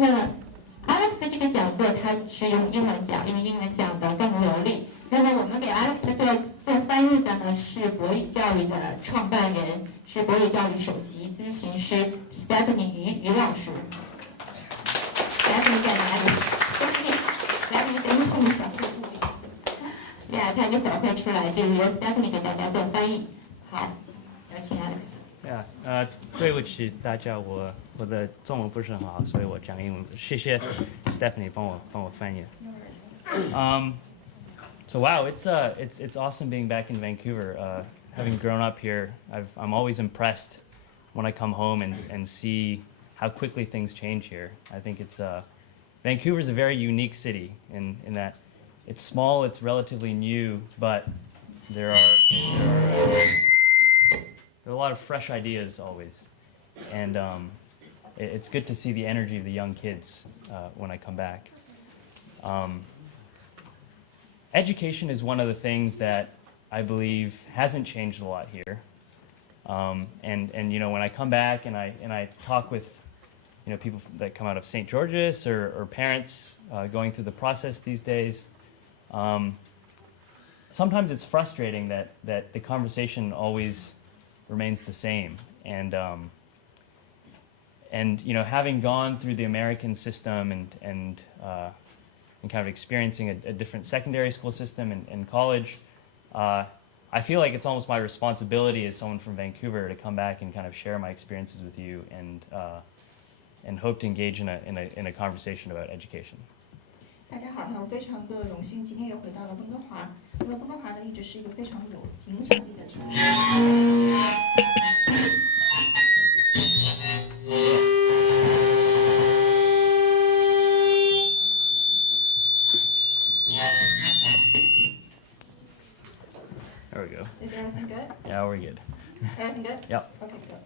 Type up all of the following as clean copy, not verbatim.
那 Alex 的这个讲座他是用英文讲，因为英文讲得更流利。那么我们给 Alex 做翻译的呢是国语教育的创办人，是国语教育首席咨询师 Stephanie 于老师。Stephanie 在哪里 ？Stephanie 在后面小数注意。他就反馈出来，就是由 Stephanie 给大家做翻译。好，有请 Alex。对不起大家，我的中文不是很好，所以我讲英文。谢谢 Stephanie 帮我翻译。So wow, it's awesome being back in Vancouver. Having grown up here, I'm always impressed when I come home and see how quickly things change here. I think Vancouver is a very unique city in that it's small, it's relatively new, but there are a lot of fresh ideas always, and it's good to see the energy of the young kids when I come back. Education is one of the things that I believe hasn't changed a lot here, and you know, when I come back and I talk with people that come out of St. George's or parents going through the process these days, sometimes it's frustrating that the conversation always remains the same, and you know, having gone through the American system and kind of experiencing a different secondary school system and college, I feel like it's almost my responsibility as someone from Vancouver to come back and kind of share my experiences with you and hope to engage in a conversation about education. 大家好，我非常的荣幸今天又回到了温哥华。那么温哥华呢，一直是一个非常有影响力的城市。There we go. Is everything good? Yeah, we're good. Everything good? Yep. Okay, good.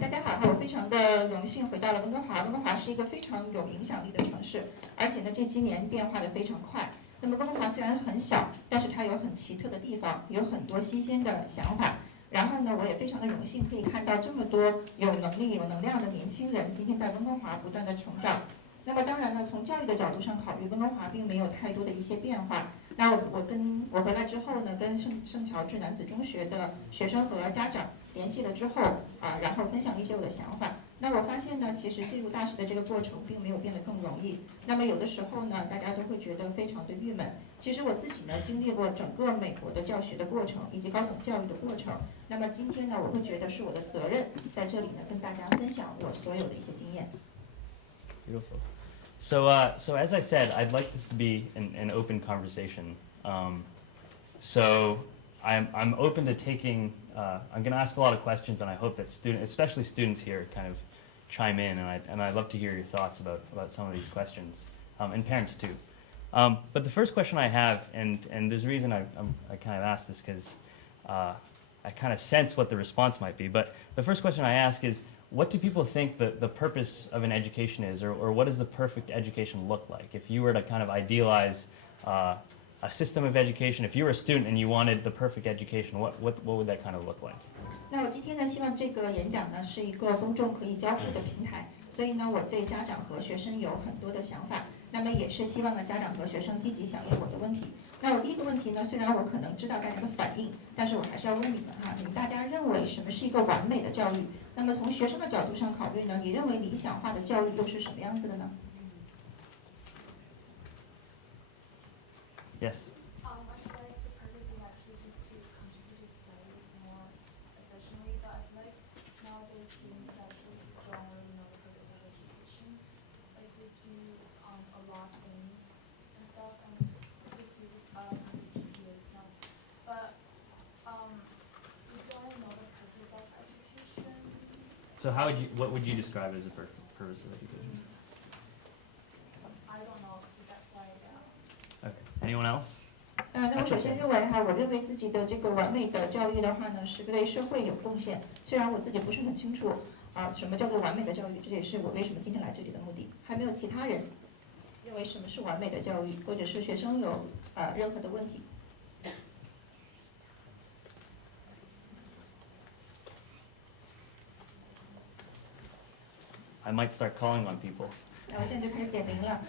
大家好，我非常的荣幸回到了温哥华。温哥华是一个非常有影响力的城市，而且呢，这些年变化的非常快。那么温哥华虽然很小，但是它有很奇特的地方，有很多新鲜的想法。然后呢，我也非常的荣幸可以看到这么多有能力、有能量的年轻人，今天在温哥华不断的成长。那么当然呢，从教育的角度上考虑，温哥华并没有太多的一些变化。那我回来之后呢，跟圣乔治男子中学的学生和家长联系了之后然后分享一些我的想法。那我发现呢，其实进入大学的这个过程并没有变得更容易。那么有的时候呢，大家都会觉得非常的郁闷。其实我自己呢，经历过整个美国的教学的过程以及高等教育的过程。那么今天呢，我会觉得是我的责任在这里呢，跟大家分享我所有的一些经验。Beautiful. So as I said, I'd like this to be an open conversation. So I'm open to taking. I'm going to ask a lot of questions, and I hope that especially students here, kind of chime in, and I'd love to hear your thoughts about some of these questions, and parents too. But the first question I have, and there's a reason I kind of asked this because I kind of sense what the response might be. But the first question I ask is, what do people think the purpose of an education is, or what does the perfect education look like? If you were to kind of idealize a system of education, if you were a student and you wanted the perfect education, what would that kind of look like? 那我今天呢，希望这个演讲呢是一个公众可以交互的平台，所以呢，我对家长和学生有很多的想法，那么也是希望呢家长和学生积极响应我的问题。那我第一个问题呢，虽然我可能知道大家的反应，但是我还是要问你们你们大家认为什么是一个完美的教育？那么从学生的角度上考虑呢，你认为理想化的教育又是什么样子的呢？ Yes. I feel like the purpose of actually just to contribute to society more efficiently, but I feel like nowadays students actually don't really know the purpose of education. Like they do a lot of things and stuff, and pursue GPA stuff. But we don't really know the purpose of education. So what would you describe as the purpose of education? I don't know, so that's why Okay. Anyone else? 那我首先认为我认为自己的这个完美的教育的话呢，是对社会有贡献。虽然我自己不是很清楚什么叫做完美的教育，这也是我为什么今天来这里的目的。还没有其他人认为什么是完美的教育，或者是学生有任何的问题。I might start calling on people. 那我现在就开始点名了。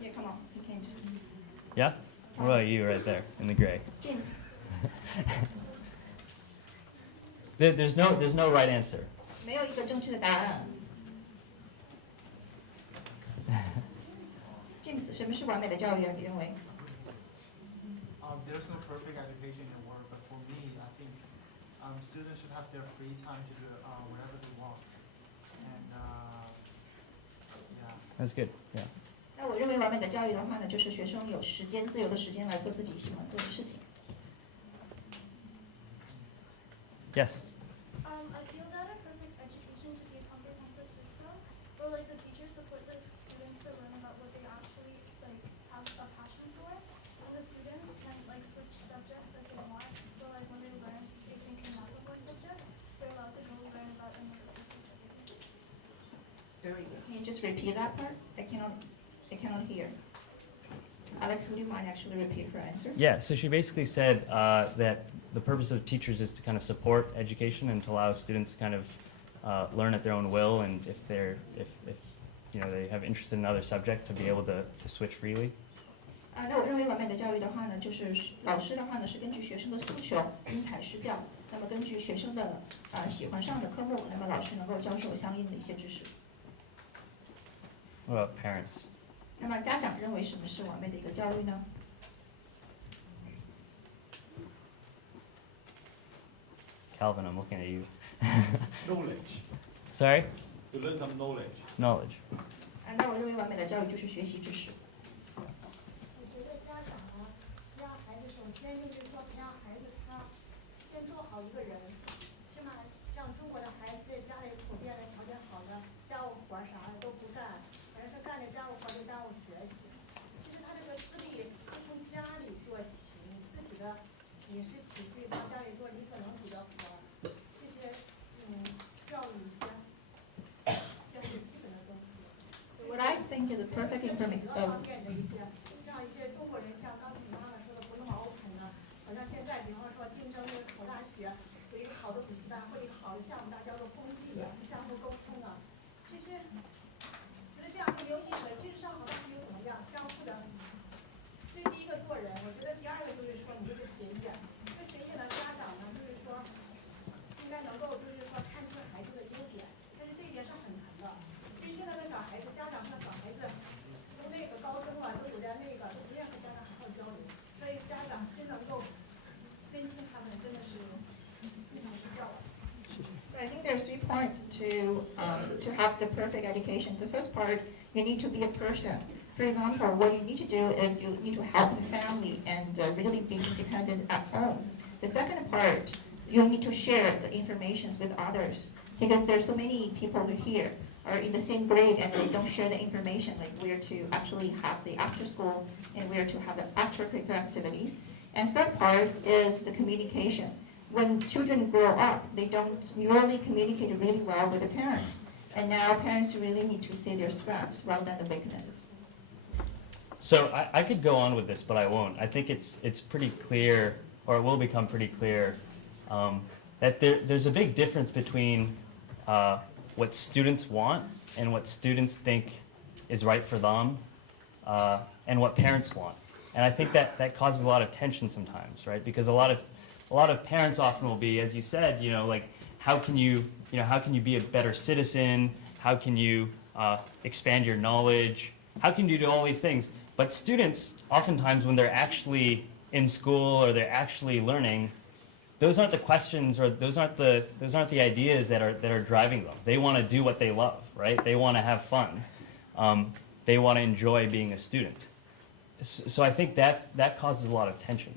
Yeah, come on, you can just. Yeah? What about you right there in the gray? James. There's no right answer. 没有一个正确的答案。James， 什么是完美的教育啊？你认为？ There's no perfect education in the world, but for me, I think students should have their free time to do whatever they want. And yeah. That's good. Yeah. 那我认为完美的教育的话呢，就是学生有时间、自由的时间来做自己喜欢做的事情。Yes. I feel that a perfect education should be a comprehensive system where like the teachers support the students to learn about what they actually like have a passion for, and the students can like switch subjects as they want. So like when they learn they think in math of one subject, they're allowed to go learn about another subject. Very good. Can you just repeat that part? I cannot hear. Alex, would you mind actually repeat her answer? Yeah, so she basically said that the purpose of teachers is to kind of support education and to allow students to kind of learn at their own will, and if you know they have interest in another subject, to be able to switch freely. 那我认为完美的教育的话呢，就是老师的话呢是根据学生的诉求因材施教，那么根据学生的喜欢上的科目，那么老师能够教授相应的一些知识。 What about parents? 那么家长认为什么是完美的一个教育呢？ Calvin, I'm looking at you. Knowledge. Sorry? To learn some knowledge. Knowledge. 那我认为完美的教育就是学习知识。 我觉得家长啊，培养孩子，首先就是说培养孩子他先做好一个人，起码像中国的孩子在家里普遍的条件好的，家务活啥的都不干，反正是干点家务活就耽误学习。其实他这个资历从家里做起，你自己的饮食起居，从家里做力所能及的活，这些教育先是基本的东西。 What I think is the perfect information. 方面的一些，像一些中国人，像刚才你妈妈说的不那么 open 的，好像现在比方说竞争那个考大学，有一个好的补习班或者一个好的项目，大家叫做封闭的，相互沟通啊。其实觉得这样是没有意思的。其实上好大学又怎么样？相互的。这是第一个做人，我觉得第二个就是说你这个学业，这个学业呢，家长呢就是说应该能够就是说看清孩子的优点，但是这一点是很难的。对于现在的小孩子，家长和小孩子都那个高中了，都有点那个，都不愿和家长好好交流，所以家长真能够分清他们，真的是非常是教。 I think there's 3 points to have the perfect education. The first part, you need to be a person. For example, what you need to do is you need to help the family and really be independent at home. The second part, you need to share the information with others because there's so many people here are in the same grade and they don't share the information, like where to actually have the after school and where to have the extracurricular activities. And third part is the communication. When children grow up, they don't really communicate really well with the parents. And now parents really need to see their strengths rather than the weaknesses. So I could go on with this, but I won't. I think it's pretty clear, or it will become pretty clear, that there's a big difference between what students want and what students think is right for them, and what parents want. And I think that causes a lot of tension sometimes, right? Because a lot of parents often will be, as you said, like how can you be a better citizen? How can you expand your knowledge? How can you do all these things? But students, oftentimes when they're actually in school or they're actually learning, those aren't the questions or those aren't the ideas that are driving them. They want to do what they love, right? They want to have fun. They want to enjoy being a student. So I think that causes a lot of tension.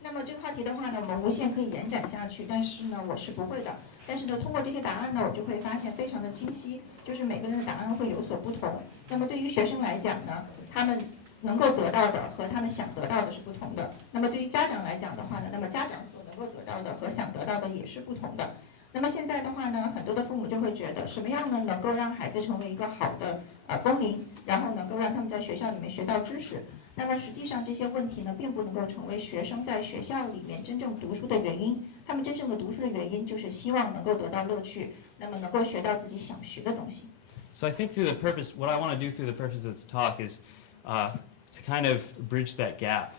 那么这个话题的话呢，我们无限可以延展下去，但是呢，我是不会的。但是呢，通过这些答案呢，我就会发现非常的清晰，就是每个人的答案会有所不同。那么对于学生来讲呢，他们能够得到的和他们想得到的是不同的。那么对于家长来讲的话呢，那么家长所能够得到的和想得到的也是不同的。那么现在的话呢，很多的父母就会觉得，什么样呢能够让孩子成为一个好的公民，然后能够让他们在学校里面学到知识。那么实际上这些问题呢，并不能够成为学生在学校里面真正读书的原因。他们真正的读书的原因就是希望能够得到乐趣，那么能够学到自己想学的东西。So I think through the purpose, what I want to do through the purpose of this talk is to kind of bridge that gap,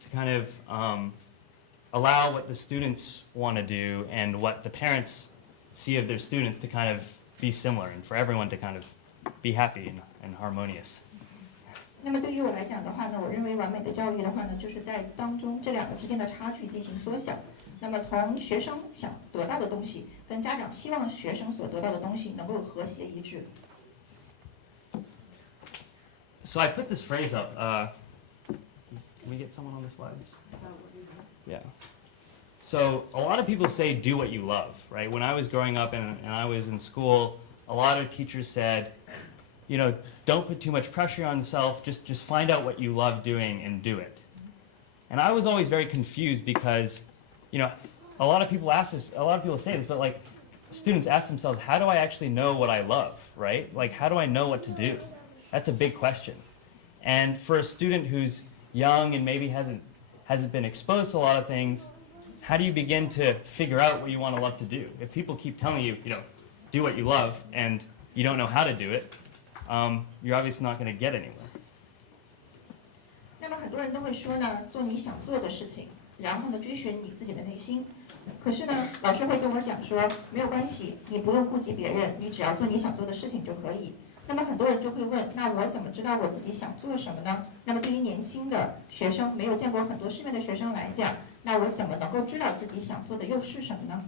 to kind of allow what the students want to do and what the parents see of their students to kind of be similar, and for everyone to kind of be happy and harmonious. 那么对于我来讲的话呢，我认为完美的教育的话呢，就是在当中这两个之间的差距进行缩小。那么从学生想得到的东西跟家长希望学生所得到的东西能够和谐一致。So I put this phrase up. Can we get someone on the slides? Yeah. So a lot of people say do what you love, right? When I was growing up and I was in school, a lot of teachers said, you know, don't put too much pressure on yourself, just find out what you love doing and do it. And I was always very confused because, you know, a lot of people say this, but like students ask themselves, how do I actually know what I love, right? Like, how do I know what to do? That's a big question. And for a student who's young and maybe hasn't been exposed to a lot of things, how do you begin to figure out what you want to love to do? If people keep telling you, you know, do what you love, and you don't know how to do it, you're obviously not going to get anywhere. 那么很多人都会说呢，做你想做的事情，然后呢追寻你自己的内心。可是呢，老师会跟我讲说，没有关系，你不用顾及别人，你只要做你想做的事情就可以。那么很多人就会问，那我怎么知道我自己想做什么呢？那么对于年轻的学生，没有见过很多世面的学生来讲，那我怎么能够知道自己想做的又是什么呢？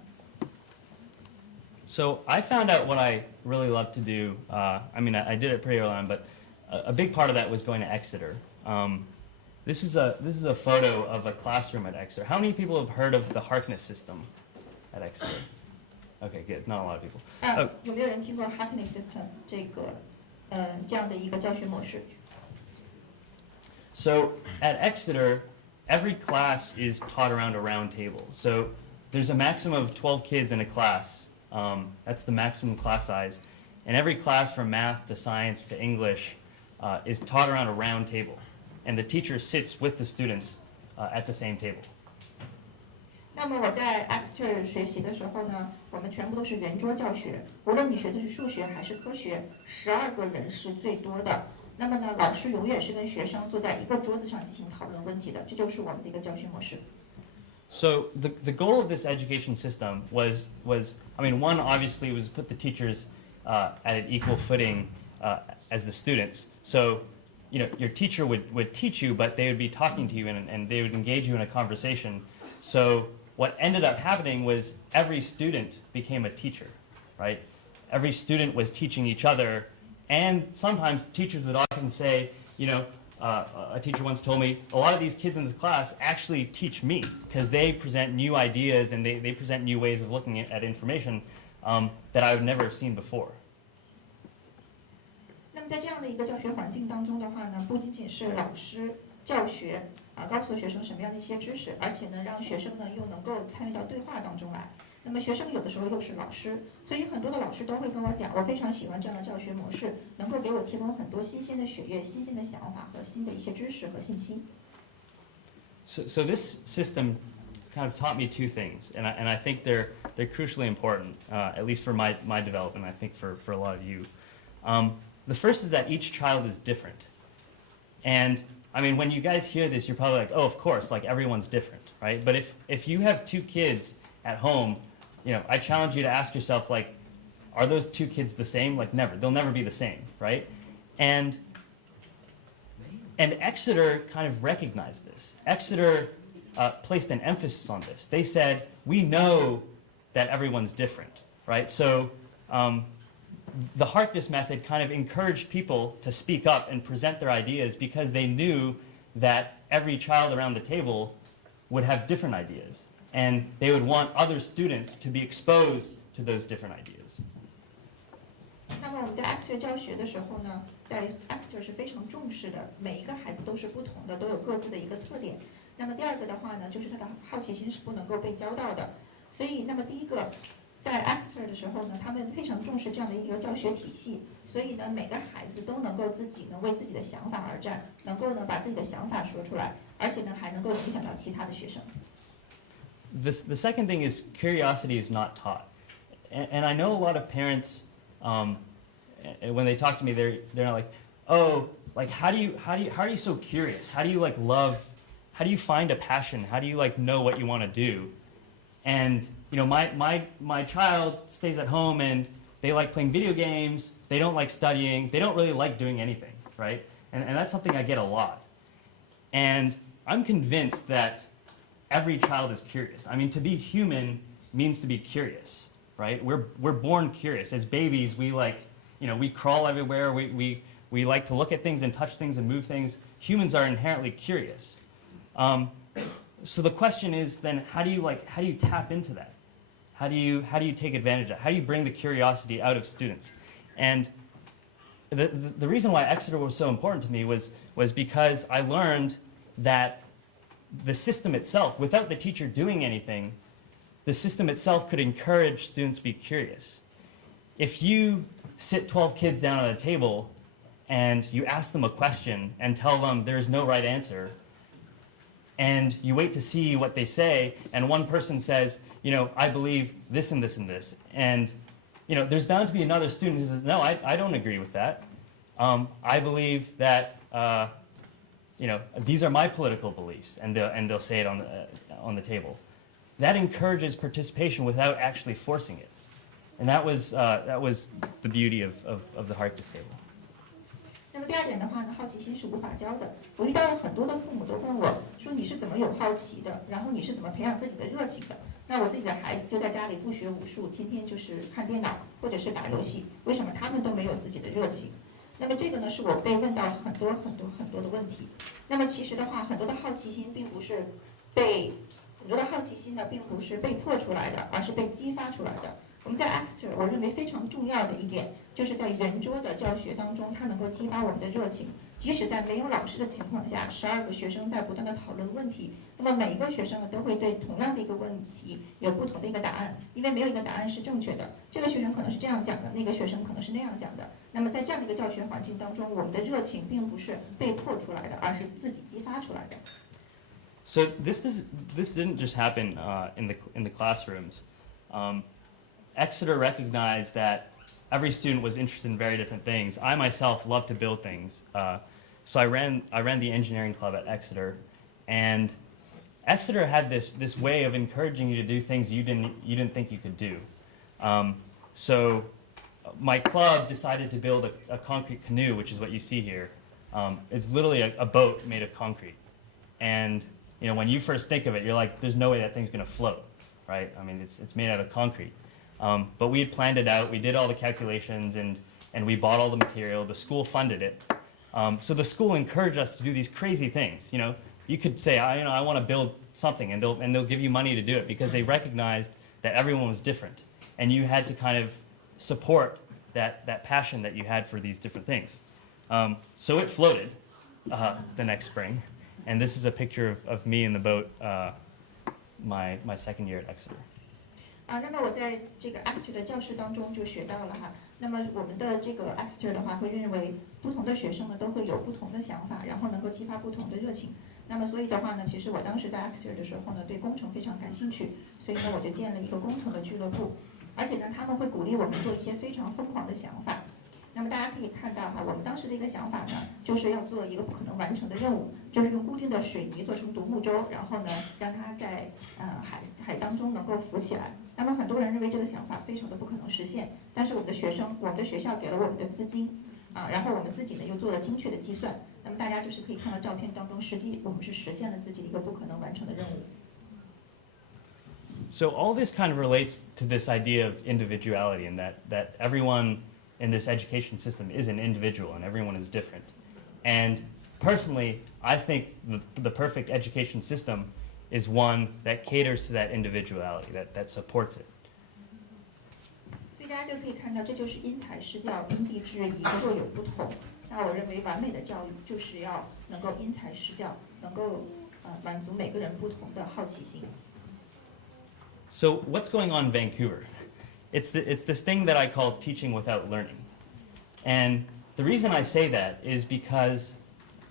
So I found out what I really love to do. I mean, I did it pretty early on, but a big part of that was going to Exeter. This is a photo of a classroom at Exeter. How many people have heard of the Harkness system at Exeter? Okay, good. Not a lot of people. 有没有人听过 Harkness system 这样的一个教学模式？ So at Exeter, every class is taught around a round table. So there's a maximum of 12 kids in a class. That's the maximum class size. And every class from math to science to English is taught around a round table. And the teacher sits with the students at the same table. 那么我在 Exeter 学习的时候呢，我们全部都是圆桌教学，无论你学的是数学还是科学，12个人是最多的。那么呢，老师永远是跟学生坐在一个桌子上进行讨论问题的，这就是我们的一个教学模式。 So the goal of this education system was I mean, one obviously was put the teachers at an equal footing as the students. So, you know, your teacher would teach you, but they would be talking to you and they would engage you in a conversation. So what ended up happening was every student became a teacher, right? Every student was teaching each other, and sometimes teachers would often say, you know, a teacher once told me, a lot of these kids in this class actually teach me because they present new ideas and they present new ways of looking at information that I would never have seen before. 那么在这样的一个教学环境当中的话呢，不仅仅是老师教学告诉学生什么样的一些知识，而且呢，让学生呢又能够参与到对话当中来。那么学生有的时候又是老师，所以很多的老师都会跟我讲，我非常喜欢这样的教学模式，能够给我提供很多新鲜的血液、新鲜的想法和新的一些知识和信息。So this system kind of taught me two things, and I think they're crucially important, at least for my development. I think for a lot of you. The first is that each child is different, and I mean when you guys hear this, you're probably like, oh, of course, like everyone's different, right? But if you have two kids at home, you know, I challenge you to ask yourself, like, are those two kids the same? Like, never. They'll never be the same, right? And Exeter kind of recognized this. Exeter placed an emphasis on this. They said, we know that everyone's different, right? So the Harkness method kind of encouraged people to speak up and present their ideas because they knew that every child around the table would have different ideas. And they would want other students to be exposed to those different ideas. 那么我们在 Exeter 教学的时候呢，在 Exeter 是非常重视的，每一个孩子都是不同的，都有各自的一个特点。那么第二个的话呢，就是他的好奇心是不能够被教到的。所以，那么第一个，在 Exeter 的时候呢，他们非常重视这样的一个教学体系，所以呢，每个孩子都能够自己呢为自己的想法而战，能够呢把自己的想法说出来，而且呢还能够影响到其他的学生。The second thing is curiosity is not taught. And I know a lot of parents, when they talk to me, they're not like, oh, like how are you so curious? How do you like love? How do you find a passion? How do you like know what you want to do? And you know, my child stays at home and they like playing video games. They don't like studying. They don't really like doing anything, right? And that's something I get a lot. And I'm convinced that every child is curious. I mean, to be human means to be curious, right? We're born curious. As babies, we like, you know, we crawl everywhere. We like to look at things and touch things and move things. Humans are inherently curious. So the question is then, how do you tap into that? How do you take advantage of that? How do you bring the curiosity out of students? And the reason why Exeter was so important to me was because I learned that the system itself, without the teacher doing anything, the system itself could encourage students to be curious. If you sit 12 kids down at a table and you ask them a question and tell them there's no right answer, and you wait to see what they say, and one person says, you know, I believe this and this and this, and you know, there's bound to be another student who says, no, I don't agree with that. I believe that you know, these are my political beliefs, and they'll say it on the table. That encourages participation without actually forcing it, and that was the beauty of the Harkness table. 那么第二点的话呢，好奇心是无法教的。我遇到了很多的父母都问我说你是怎么有好奇的，然后你是怎么培养自己的热情的？那我自己的孩子就在家里不学武术，天天就是看电脑或者是打游戏，为什么他们都没有自己的热情？那么这个呢，是我被问到很多的问题。那么其实的话，很多的好奇心并不是被迫出来的，而是被激发出来的。我们在 Exeter， 我认为非常重要的一点，就是在圆桌的教学当中，它能够激发我们的热情。即使在没有老师的情况下，12个学生在不断的讨论问题，那么每一个学生呢都会对同样的一个问题有不同的一个答案，因为没有一个答案是正确的。这个学生可能是这样讲的，那个学生可能是那样讲的。那么在这样的一个教学环境当中，我们的热情并不是被迫出来的，而是自己激发出来的。So this didn't just happen in the classrooms. Exeter recognized that every student was interested in very different things. I myself love to build things, so I ran the engineering club at Exeter, and Exeter had this way of encouraging you to do things you didn't think you could do. So my club decided to build a concrete canoe, which is what you see here. It's literally a boat made of concrete, and you know, when you first think of it, you're like, there's no way that thing's going to float, right? I mean, it's made out of concrete. But we had planned it out. We did all the calculations, and we bought all the material. The school funded it. So the school encouraged us to do these crazy things. You know, you could say, I want to build something, and they'll give you money to do it because they recognized that everyone was different, and you had to kind of support that passion that you had for these different things. So it floated the next spring, and this is a picture of me in the boat my second year at Exeter. 那么我在这个 Exeter 的教室当中就学到了哈。那么我们的这个 Exeter 的话，会认为不同的学生呢都会有不同的想法，然后能够激发不同的热情。那么所以的话呢，其实我当时在 Exeter 的时候呢，对工程非常感兴趣，所以呢我就建了一个工程的俱乐部，而且呢他们会鼓励我们做一些非常疯狂的想法。那么大家可以看到哈，我们当时的一个想法呢，就是要做一个不可能完成的任务，就是用固定的水泥做成独木舟，然后呢让它在海当中能够浮起来。那么很多人认为这个想法非常的不可能实现，但是我们的学校给了我们的资金然后我们自己呢又做了精确的计算。那么大家就是可以看到照片当中，实际我们是实现了自己的一个不可能完成的任务。So all this kind of relates to this idea of individuality, and that everyone in this education system is an individual and everyone is different. And personally, I think the perfect education system is one that caters to that individuality, that supports it. 所以大家就可以看到，这就是因材施教，因地制宜，各有不同。那我认为完美的教育就是要能够因材施教，能够满足每个人不同的好奇心。So what's going on in Vancouver? It's this thing that I call teaching without learning. And the reason I say that is because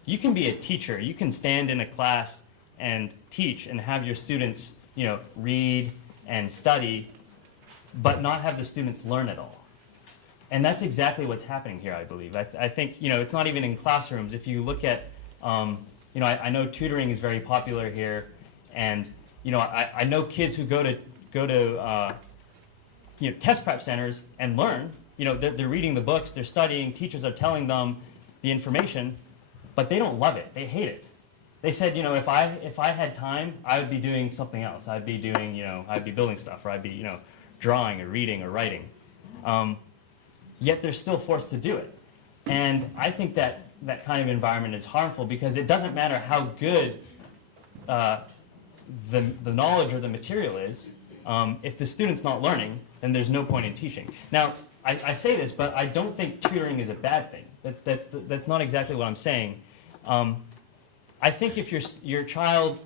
you can be a teacher, you can stand in a class and teach and have your students, you know, read and study, but not have the students learn at all. And that's exactly what's happening here, I believe. I think, it's not even in classrooms. If you look at, I know tutoring is very popular here, and, I know kids who go to test prep centers and learn. They're reading the books, they're studying, teachers are telling them the information, but they don't love it. They hate it. They said, if I had time, I would be doing something else. I'd be doing, I'd be building stuff, or I'd be, drawing or reading or writing. Yet they're still forced to do it. And I think that kind of environment is harmful because it doesn't matter how good the knowledge or the material is. If the student's not learning, then there's no point in teaching. Now, I say this, but I don't think tutoring is a bad thing. That's not exactly what I'm saying. I think if your child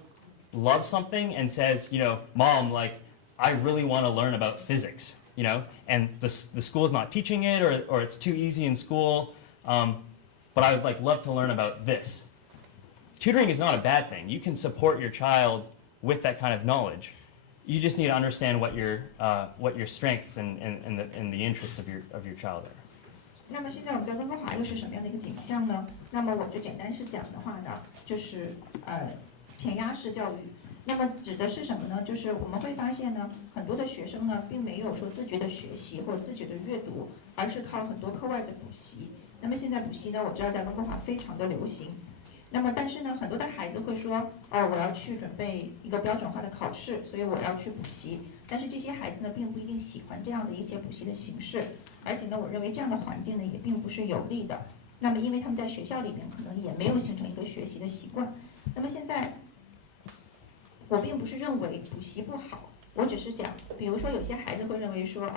loves something and says, Mom, I really want to learn about physics, and the school's not teaching it, or it's too easy in school, but I would love to learn about this. Tutoring is not a bad thing. You can support your child with that kind of knowledge. You just need to understand what your strengths and the interests of your child are. 那么现在我们在温哥华又是什么样的一个景象呢？那么我就简单是讲的话呢，就是填鸭式教育。那么指的是什么呢？就是我们会发现呢，很多的学生呢，并没有说自觉的学习或者自觉的阅读，而是靠很多课外的补习。那么现在补习呢，我知道在温哥华非常的流行。那么但是呢，很多的孩子会说，我要去准备一个标准化的考试，所以我要去补习。但是这些孩子呢，并不一定喜欢这样的一些补习的形式，而且呢，我认为这样的环境呢，也并不是有利的。那么因为他们在学校里面可能也没有形成一个学习的习惯。那么现在，我并不是认为补习不好，我只是讲，比如说有些孩子会认为说，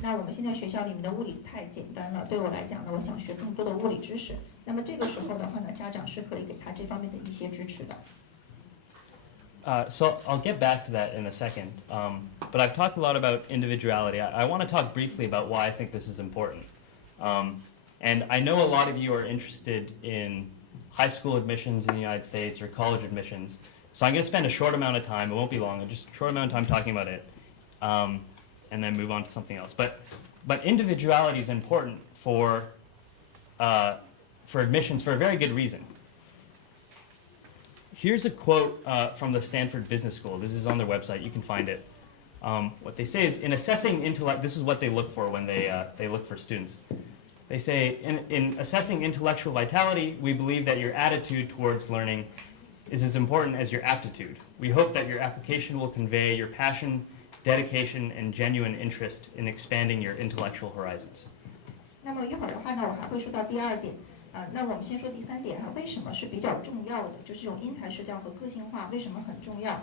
那我们现在学校里面的物理太简单了，对我来讲呢，我想学更多的物理知识。那么这个时候的话呢，家长是可以给他这方面的一些支持的。So I'll get back to that in a second, but I've talked a lot about individuality. I want to talk briefly about why I think this is important. And I know a lot of you are interested in high school admissions in the United States or college admissions. So I'm going to spend a short amount of time, it won't be long, just a short amount of time talking about it, and then move on to something else. But individuality is important for admissions for a very good reason. Here's a quote from the Stanford Business School. This is on their website. You can find it. What they say is, in assessing intellect, this is what they look for when they look for students. They say, in assessing intellectual vitality, we believe that your attitude towards learning is as important as your aptitude. We hope that your application will convey your passion, dedication, and genuine interest in expanding your intellectual horizons. 那么一会儿的话呢，我还会说到第二点。那我们先说第三点为什么是比较重要的？就是这种因材施教和个性化为什么很重要？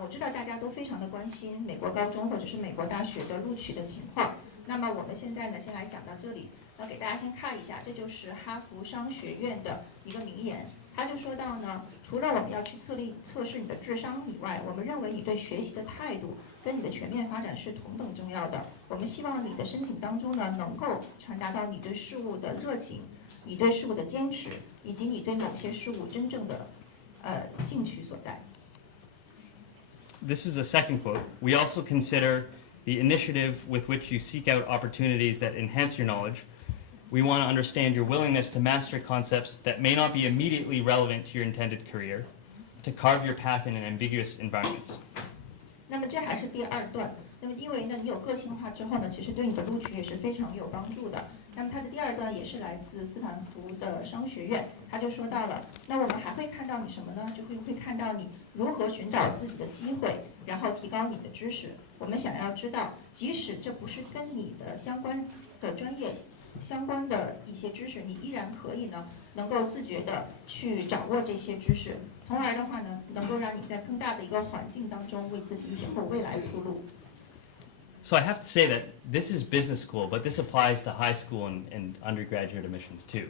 我知道大家都非常的关心美国高中或者是美国大学的录取的情况。那么我们现在呢，先来讲到这里，给大家先看一下，这就是哈佛商学院的一个名言。他就说到呢，除了我们要去测试你的智商以外，我们认为你对学习的态度跟你的全面发展是同等重要的。我们希望你的申请当中呢，能够传达到你对事物的热情，你对事物的坚持，以及你对某些事物真正的兴趣所在。This is a second quote. We also consider the initiative with which you seek out opportunities that enhance your knowledge. We want to understand your willingness to master concepts that may not be immediately relevant to your intended career, to carve your path in ambiguous environments. 那么这还是第二段。那么因为呢，你有个性化之后呢，其实对你的录取也是非常有帮助的。那么它的第二段也是来自斯坦福的商学院，他就说到了，那我们还会看到你什么呢？就会看到你如何寻找自己的机会，然后提高你的知识。我们想要知道，即使这不是跟你的相关的专业相关的一些知识，你依然可以呢，能够自觉的去掌握这些知识，从而的话呢，能够让你在更大的一个环境当中为自己以后未来铺路。So I have to say that this is business school, but this applies to high school and undergraduate admissions too.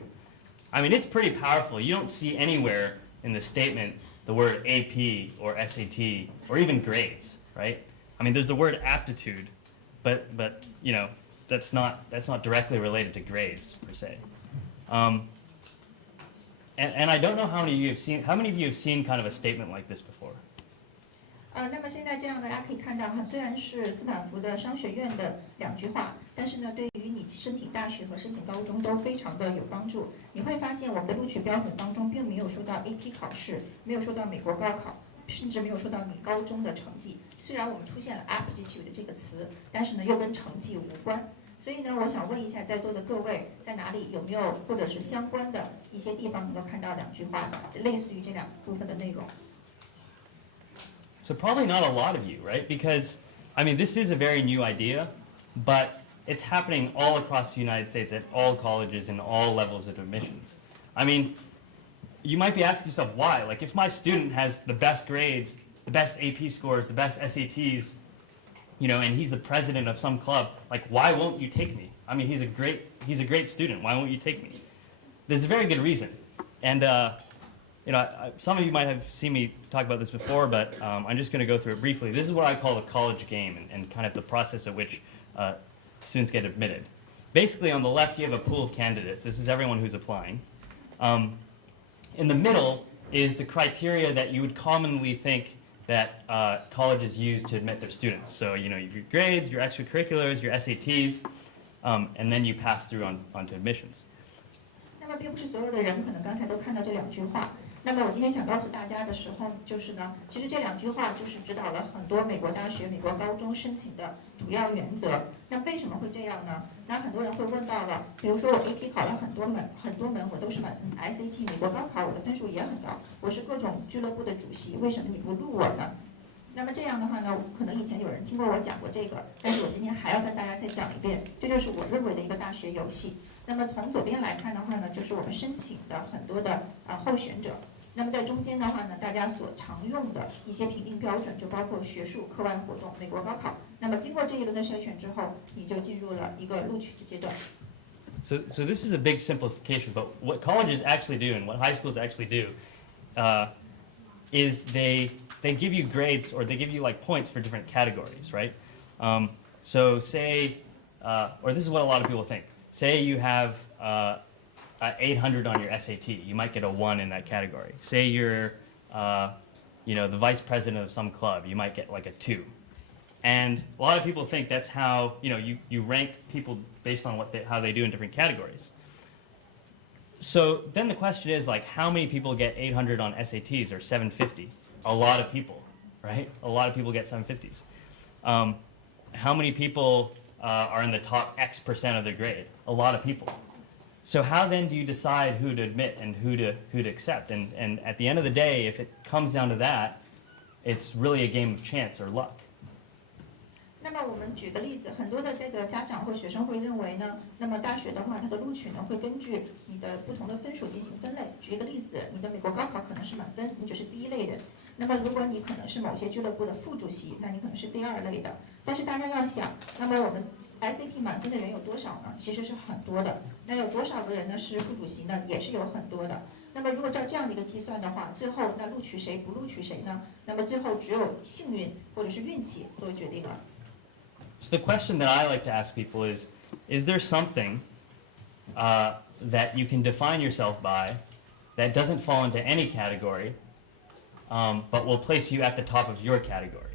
I mean, it's pretty powerful. You don't see anywhere in the statement the word AP or SAT or even grades, right? I mean, there's the word aptitude, but that's not directly related to grades per se. And I don't know how many of you have seen kind of a statement like this before. 那么现在这样大家可以看到哈，虽然是斯坦福的商学院的2句话，但是呢，对于你申请大学和申请高中都非常的有帮助。你会发现我们的录取标准当中并没有说到 AP 考试，没有说到美国高考，甚至没有说到你高中的成绩。虽然我们出现了 aptitude 这个词，但是呢又跟成绩无关。所以呢，我想问一下在座的各位，在哪里有没有或者是相关的一些地方能够看到2句话，类似于这2部分的内容？ So probably not a lot of you, right? Because, I mean, this is a very new idea, but it's happening all across the United States at all colleges and all levels of admissions. I mean, you might be asking yourself why. Like, if my student has the best grades, the best AP scores, the best SATs, you know, and he's the president of some club, like, why won't you take me? I mean, he's a great student. Why won't you take me? There's a very good reason. And, you know, some of you might have seen me talk about this before, but I'm just going to go through it briefly. This is what I call the college game and kind of the process at which students get admitted. Basically, on the left, you have a pool of candidates. This is everyone who's applying. In the middle is the criteria that you would commonly think that colleges use to admit their students. So, you know, your grades, your extracurriculars, your SATs, and then you pass through onto admissions. 那么并不是所有的人可能刚才都看到这2句话。那么我今天想告诉大家的时候，就是呢，其实这2句话就是指导了很多美国大学、美国高中申请的主要原则。那为什么会这样呢？那很多人会问到了，比如说我 AP 考了很多门我都是满分 ，SAT 美国高考我的分数也很高，我是各种俱乐部的主席，为什么你不录我呢？那么这样的话呢，可能以前有人听过我讲过这个，但是我今天还要跟大家再讲一遍，这就是我认为的一个大学游戏。那么从左边来看的话呢，就是我们申请的很多的候选者。那么在中间的话呢，大家所常用的一些评定标准就包括学术、课外活动、美国高考。那么经过这一轮的筛选之后，你就进入了一个录取的阶段。So this is a big simplification, but what colleges actually do and what high schools actually do is they give you grades or they give you like points for different categories, right? So say, or this is what a lot of people think. Say you have 800 on your SAT, you might get a 1 in that category. Say you're, you know, the vice president of some club, you might get like a 2. And a lot of people think that's how, you know, you rank people based on how they do in different categories. So then the question is like, how many people get 800 on SATs or 750? A lot of people, right? A lot of people get 750s. How many people are in the top X% of their grade? A lot of people. So how then do you decide who to admit and who to accept? And at the end of the day, if it comes down to that, it's really a game of chance or luck. 那么我们举个例子，很多的这个家长或学生会认为呢，那么大学的话，它的录取呢会根据你的不同的分数进行分类。举一个例子，你的美国高考可能是满分，你只是第1类人。那么如果你可能是某些俱乐部的副主席，那你可能是第2类的。但是大家要想，那么我们 SAT 满分的人有多少呢？其实是很多的。那有多少个人呢是副主席呢？也是有很多的。那么如果照这样的一个计算的话，最后那录取谁不录取谁呢？那么最后只有幸运或者是运气作为决定了。So the question that I like to ask people is there something that you can define yourself by that doesn't fall into any category, but will place you at the top of your category?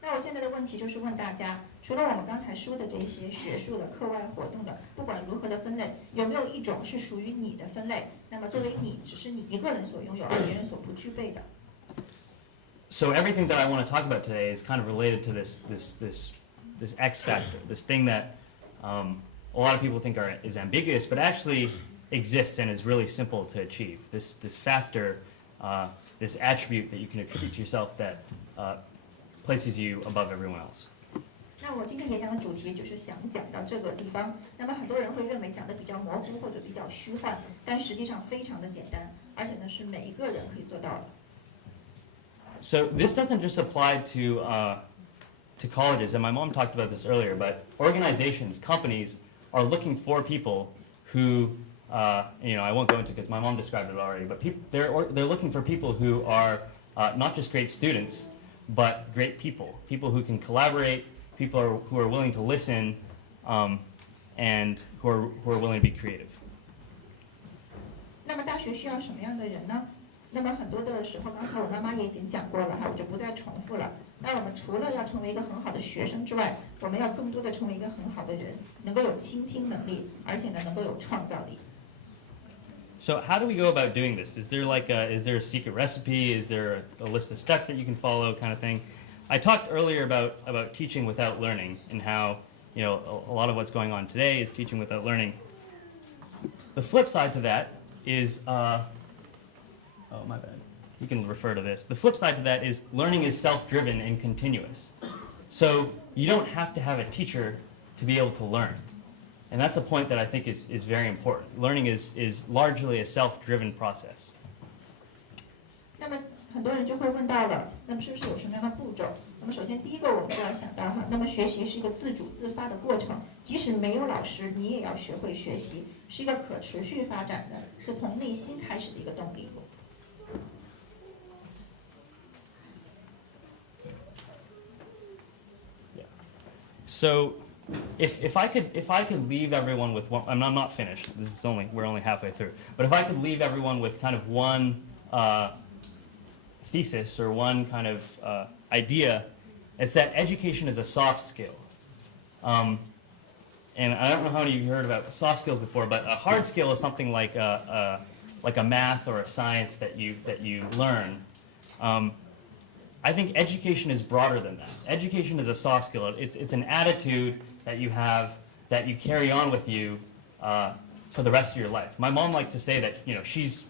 那我现在的问题就是问大家，除了我们刚才说的这些学术的、课外活动的，不管如何的分类，有没有一种是属于你的分类？那么作为你，只是你一个人所拥有，而别人所不具备的。So everything that I want to talk about today is kind of related to this X factor, this thing that a lot of people think is ambiguous, but actually exists and is really simple to achieve. This factor, this attribute that you can attribute to yourself that places you above everyone else. 那我今天演讲的主题就是想讲到这个地方。那么很多人会认为讲的比较模糊或者比较虚幻，但实际上非常的简单，而且呢是每一个人可以做到的。So this doesn't just apply to colleges, and my mom talked about this earlier, but organizations, companies are looking for people who, you know, I won't go into because my mom described it already, but they're looking for people who are not just great students, but great people who can collaborate, people who are willing to listen, and who are willing to be creative. 那么大学需要什么样的人呢？那么很多的时候，刚才我妈妈也已经讲过了哈，我就不再重复了。那我们除了要成为一个很好的学生之外，我们要更多的成为一个很好的人，能够有倾听能力，而且呢能够有创造力。So how do we go about doing this? Is there a secret recipe? Is there a list of steps that you can follow, kind of thing? I talked earlier about teaching without learning and how a lot of what's going on today is teaching without learning. The flip side to that is oh, my bad. You can refer to this. The flip side to that is learning is self-driven and continuous. So you don't have to have a teacher to be able to learn. And that's a point that I think is very important. Learning is largely a self-driven process. 那么很多人就会问到了，那么是不是有什么样的步骤？那么首先第一个我们就要想到哈，那么学习是一个自主自发的过程，即使没有老师，你也要学会学习，是一个可持续发展的，是从内心开始的一个动力。So, if I could leave everyone with one, I'm not finished. We're only halfway through. But if I could leave everyone with kind of one thesis or one kind of idea, it's that education is a soft skill. And I don't know how many of you heard about soft skills before, but a hard skill is something like a math or a science that you learn. I think education is broader than that. Education is a soft skill. It's an attitude that you have that you carry on with you for the rest of your life. My mom likes to say that she's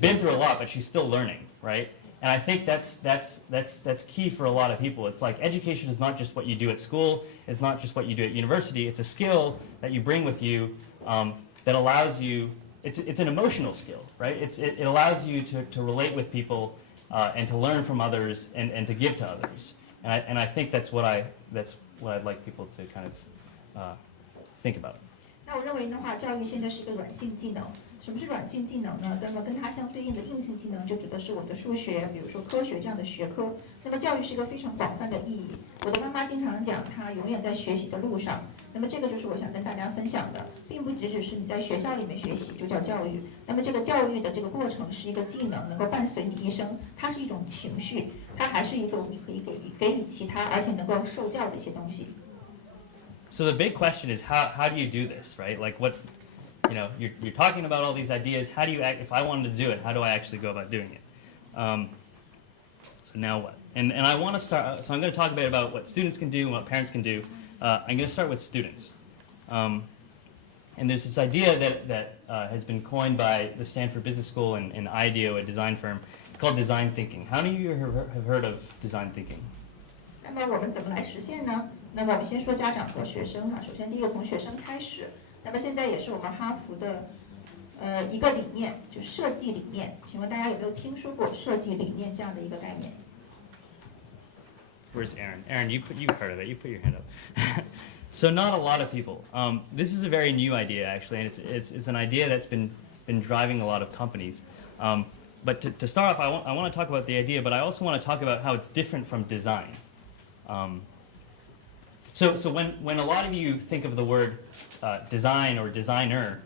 been through a lot, but she's still learning, right? And I think that's key for a lot of people. It's like education is not just what you do at school. It's not just what you do at university. It's a skill that you bring with you that allows you. It's an emotional skill, right? It allows you to relate with people. And to learn from others and to give to others, and I think that's what I'd like people to kind of think about. 那我认为的话，教育现在是一个软性技能。什么是软性技能呢？那么跟它相对应的硬性技能，就指的是我们的数学，比如说科学这样的学科。那么教育是一个非常广泛的意义。我的妈妈经常讲，她永远在学习的路上。那么这个就是我想跟大家分享的，并不只是你在学校里面学习就叫教育。那么这个教育的这个过程是一个技能，能够伴随你一生，它是一种情绪，它还是一种你可以给予其他，而且能够受教的一些东西。So the big question is how do you do this, right? Like what, you're talking about all these ideas. How do you act? If I wanted to do it, how do I actually go about doing it? So now what? And I want to start. So I'm going to talk a bit about what students can do and what parents can do. I'm going to start with students. And there's this idea that has been coined by the Stanford Business School and IDEO, a design firm. It's called design thinking. How many of you have heard of design thinking? 那么我们怎么来实现呢？那么我们先说家长和学生哈。首先第一个从学生开始，那么现在也是我们哈佛的一个理念，就是设计理念。请问大家有没有听说过设计理念这样的一个概念？ Where's Aaron? Aaron, you've heard of it. You put your hand up. So not a lot of people. This is a very new idea actually, and it's an idea that's been driving a lot of companies. But to start off, I want to talk about the idea, but I also want to talk about how it's different from design. So when a lot of you think of the word design or designer,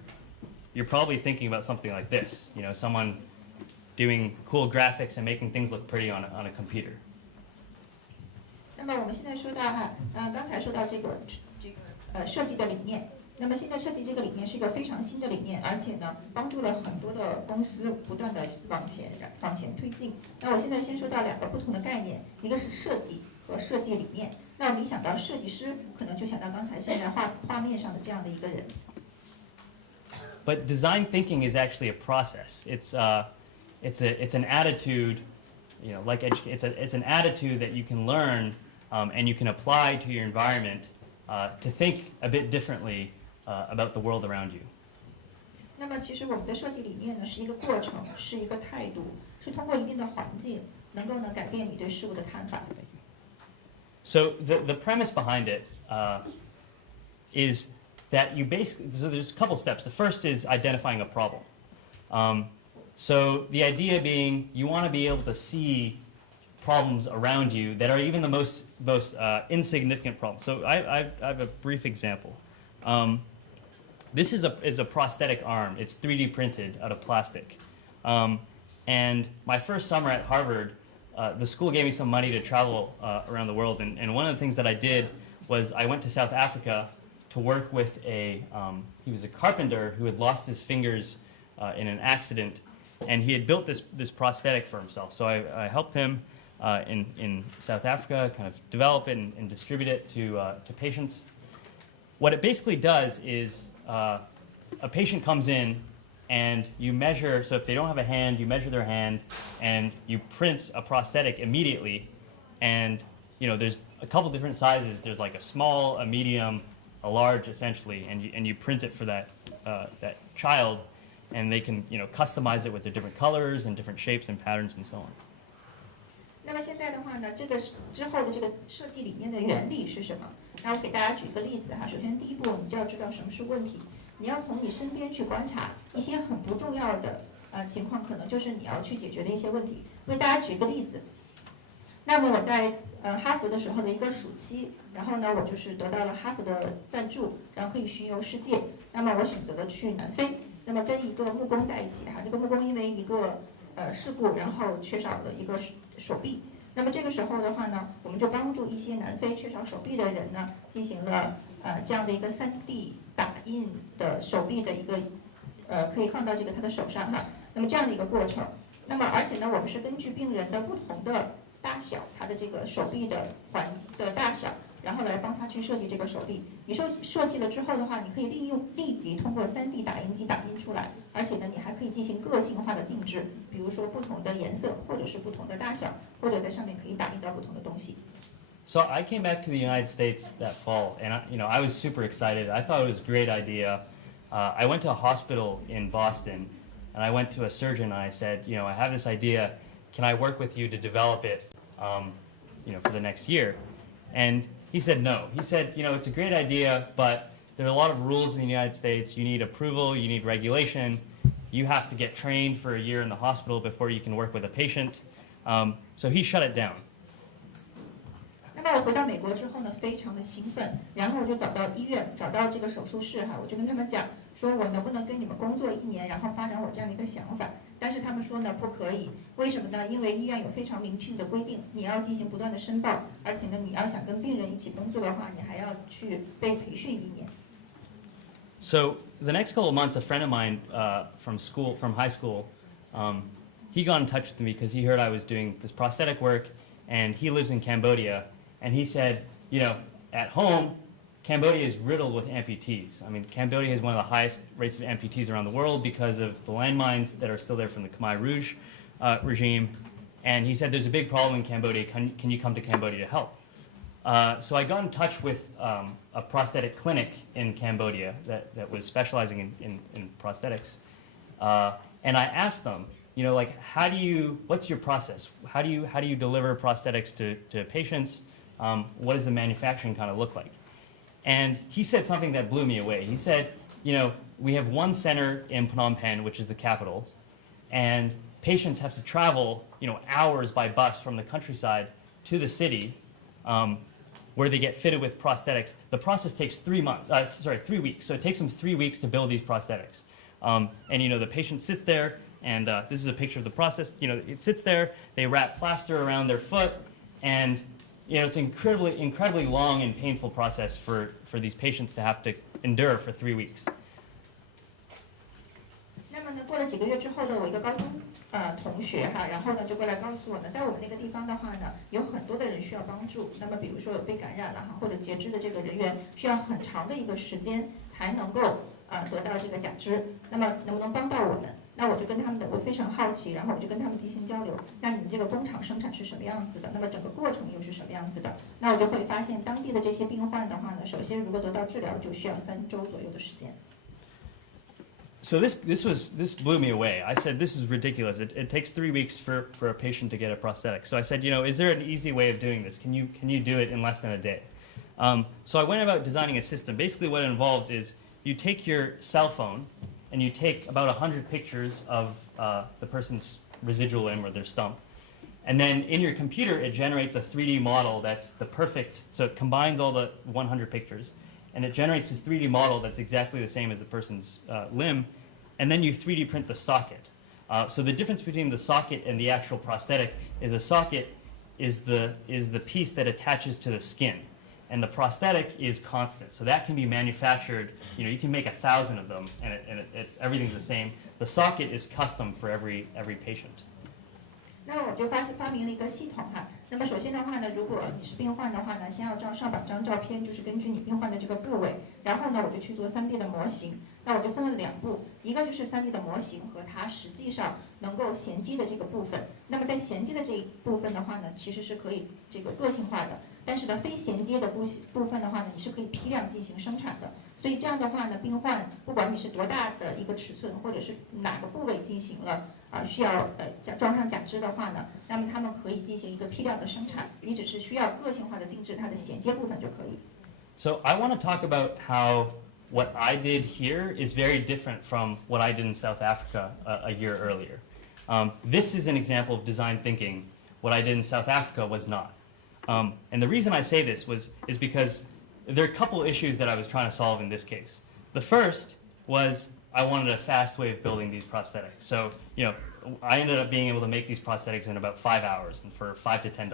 you're probably thinking about something like this. Someone doing cool graphics and making things look pretty on a computer. 那么我们现在说到哈，刚才说到这个设计的理念。那么现在设计这个理念是一个非常新的理念，而且呢，帮助了很多的公司不断的往前推进。那我现在先说到两个不同的概念，一个是设计和设计理念。那我们一想到设计师，可能就想到刚才现在画面上的这样的一个人。But design thinking is actually a process. It's an attitude, like it's an attitude that you can learn and you can apply to your environment to think a bit differently about the world around you. 那么其实我们的设计理念呢是一个过程，是一个态度，是通过一定的环境，能够呢改变你对事物的看法。So the premise behind it is that you so there's a couple steps. The first is identifying a problem. So the idea being you want to be able to see problems around you that are even the most insignificant problems. So I have a brief example. This is a prosthetic arm. It's 3D printed out of plastic. And my first summer at Harvard, the school gave me some money to travel around the world. And one of the things that I did was I went to South Africa to work with he was a carpenter who had lost his fingers in an accident. And he had built this prosthetic for himself. So I helped him in South Africa kind of develop it and distribute it to patients. What it basically does is a patient comes in and you measure, so if they don't have a hand, you measure their hand and you print a prosthetic immediately. And there's a couple different sizes. There's like a small, a medium, a large essentially, and you print it for that child, and they can customize it with the different colors and different shapes and patterns and so on. 那么现在的话呢，这个之后的这个设计理念的原理是什么？那我给大家举一个例子哈。首先第一步，你就要知道什么是问题，你要从你身边去观察一些很不重要的情况，可能就是你要去解决的一些问题。为大家举一个例子，那么我在哈佛的时候的一个暑期，然后呢，我就是得到了哈佛的赞助，然后可以巡游世界。那么我选择了去南非，那么跟一个木工在一起哈。这个木工因为一个事故，然后缺少了一个手臂。那么这个时候的话呢，我们就帮助一些南非缺少手臂的人呢，进行了这样的一个3D 打印的手臂的一个可以放到他的手上哈。那么这样的一个过程，那么而且呢，我们是根据病人的不同的大小，他的这个手臂的环的大小，然后来帮他去设计这个手臂。你设计了之后的话，你可以立即通过3D 打印机打印出来，而且呢，你还可以进行个性化的定制，比如说不同的颜色，或者是不同的大小，或者在上面可以打印到不同的东西。So I came back to the United States that fall, and I was super excited. I thought it was a great idea. I went to a hospital in Boston, and I went to a surgeon and I said, I have this idea. Can I work with you to develop it, for the next year? And he said no. He said, it's a great idea, but there are a lot of rules in the United States. You need approval, you need regulation. You have to get trained for a year in the hospital before you can work with a patient. So he shut it down. 那么我回到美国之后呢，非常的兴奋，然后我就找到医院，找到这个手术室哈，我就跟他们讲，说我能不能跟你们工作1年，然后发展我这样的一个想法。但是他们说呢，不可以。为什么呢？因为医院有非常明确的规定，你要进行不断的申报，而且呢，你要想跟病人一起工作的话，你还要去被培训1年。So the next couple of months, a friend of mine from high school, he got in touch with me because he heard I was doing this prosthetic work, and he lives in Cambodia. And he said, at home, Cambodia is riddled with amputees. I mean, Cambodia has one of the highest rates of amputees around the world because of the landmines that are still there from the Khmer Rouge regime. And he said, there's a big problem in Cambodia. Can you come to Cambodia to help? So I got in touch with a prosthetic clinic in Cambodia that was specializing in prosthetics. And I asked them, what's your process? How do you deliver prosthetics to patients? What does the manufacturing kind of look like? And he said something that blew me away. He said, we have one center in Phnom Penh, which is the capital, and patients have to travel, hours by bus from the countryside to the city, where they get fitted with prosthetics. The process takes 3 weeks. So it takes them 3 weeks to build these prosthetics. And the patient sits there, and this is a picture of the process. It sits there. They wrap plaster around their foot, and it's an incredibly long and painful process for these patients to have to endure for 3 weeks. 那么呢，过了几个月之后呢，我一个高中同学哈，然后呢就过来告诉我呢，在我们那个地方的话呢，有很多的人需要帮助。那么比如说有被感染了哈，或者截肢的这个人员，需要很长的一个时间才能够得到这个假肢。那么能不能帮到我们？那我就跟他们我非常好奇，然后我就跟他们进行交流。那你们这个工厂生产是什么样子的？那么整个过程又是什么样子的？那我就会发现当地的这些病患的话呢，首先如果得到治疗，就需要3周左右的时间。So this blew me away. I said, this is ridiculous. It takes 3 weeks for a patient to get a prosthetic. So I said, is there an easy way of doing this? Can you do it in less than a day? So I went about designing a system. Basically what it involves is you take your cell phone and you take about 100 pictures of the person's residual limb or their stump. And then in your computer, it generates a 3D model that's the perfect, so it combines all the 100 pictures. And it generates this 3D model that's exactly the same as the person's limb, and then you 3D print the socket. So the difference between the socket and the actual prosthetic is a socket is the piece that attaches to the skin, and the prosthetic is constant. So that can be manufactured. You can make 1,000 of them, and everything's the same. The socket is custom for every patient. 那我就发明了一个系统哈。那么首先的话呢，如果你是病患的话呢，先要上2张照片，就是根据你病患的这个部位，然后呢我就去做3D 的模型。那我就分了2步，一个就是 3D 的模型和它实际上能够衔接的这个部分。那么在衔接的这一部分的话呢，其实是可以这个个性化的，但是呢非衔接的部分的话呢，你是可以批量进行生产的。所以这样的话呢，病患不管你是多大的一个尺寸，或者是哪个部位进行了需要装上假肢的话呢，那么他们可以进行一个批量的生产，你只是需要个性化的定制它的衔接部分就可以。So I want to talk about how what I did here is very different from what I did in South Africa a year earlier. This is an example of design thinking. What I did in South Africa was not. And the reason I say this is because there are a couple issues that I was trying to solve in this case. The first was I wanted a fast way of building these prosthetics. So, I ended up being able to make these prosthetics in about 5 hours and for $5 to $10.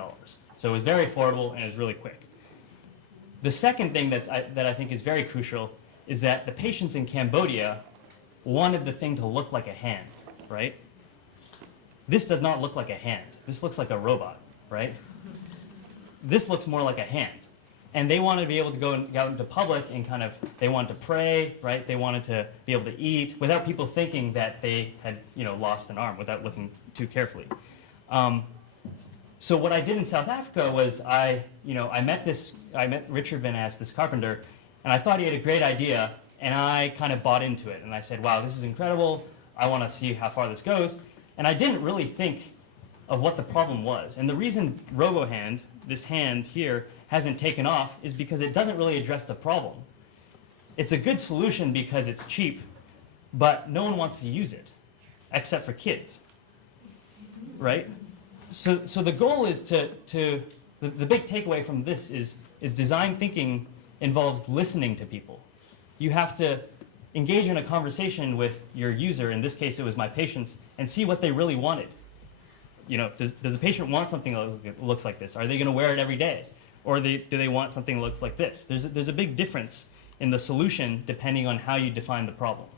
So it was very affordable and it was really quick. The second thing that I think is very crucial is that the patients in Cambodia wanted the thing to look like a hand, right? This does not look like a hand. This looks like a robot, right? This looks more like a hand. And they wanted to be able to go out into public and they wanted to pray, right? They wanted to be able to eat without people thinking that they had, lost an arm, without looking too carefully. So what I did in South Africa was I met Richard Van Ast, this carpenter, and I thought he had a great idea, and I kind of bought into it. And I said, wow, this is incredible. I want to see how far this goes. And I didn't really think of what the problem was. And the reason RoboHand, this hand here, hasn't taken off is because it doesn't really address the problem. It's a good solution because it's cheap, but no one wants to use it, except for kids, right? So the goal is the big takeaway from this is design thinking involves listening to people. You have to engage in a conversation with your user, in this case it was my patients, and see what they really wanted. Does the patient want something that looks like this? Are they going to wear it every day? Or do they want something that looks like this? There's a big difference in the solution depending on how you define the problem.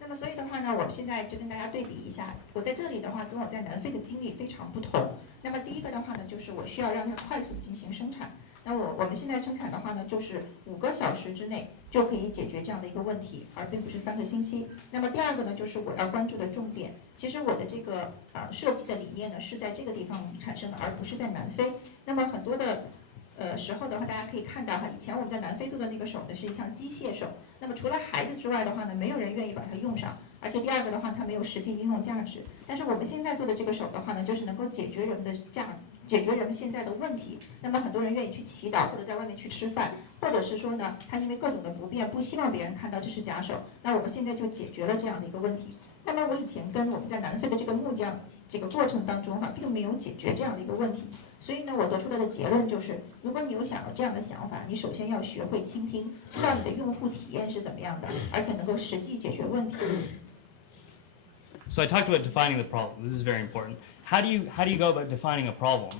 那么所以的话呢，我们现在就跟大家对比一下，我在这里的话跟我在南非的经历非常不同。那么第一个的话呢，就是我需要让它快速进行生产。那我们现在生产的话呢，就是5个小时之内就可以解决这样的一个问题，而并不是3个星期。那么第二个呢，就是我要关注的重点。其实我的这个设计的理念呢，是在这个地方产生的，而不是在南非。那么很多的时候的话，大家可以看到哈，以前我们在南非做的那个手呢是一项机械手。那么除了孩子之外的话呢，没有人愿意把它用上，而且第二个的话，它没有实际应用价值。但是我们现在做的这个手的话呢，就是能够解决人们现在的问题。那么很多人愿意去祈祷，或者在外面去吃饭，或者是说呢，他因为各种的不便，不希望别人看到这是假手。那我们现在就解决了这样的一个问题。那么我以前跟我们在南非的这个木匠这个过程当中哈，并没有解决这样的一个问题。所以呢，我得出来的结论就是，如果你有想要这样的想法，你首先要学会倾听，知道你的用户体验是怎么样的，而且能够实际解决问题。So I talked about defining the problem. This is very important. How do you go about defining a problem?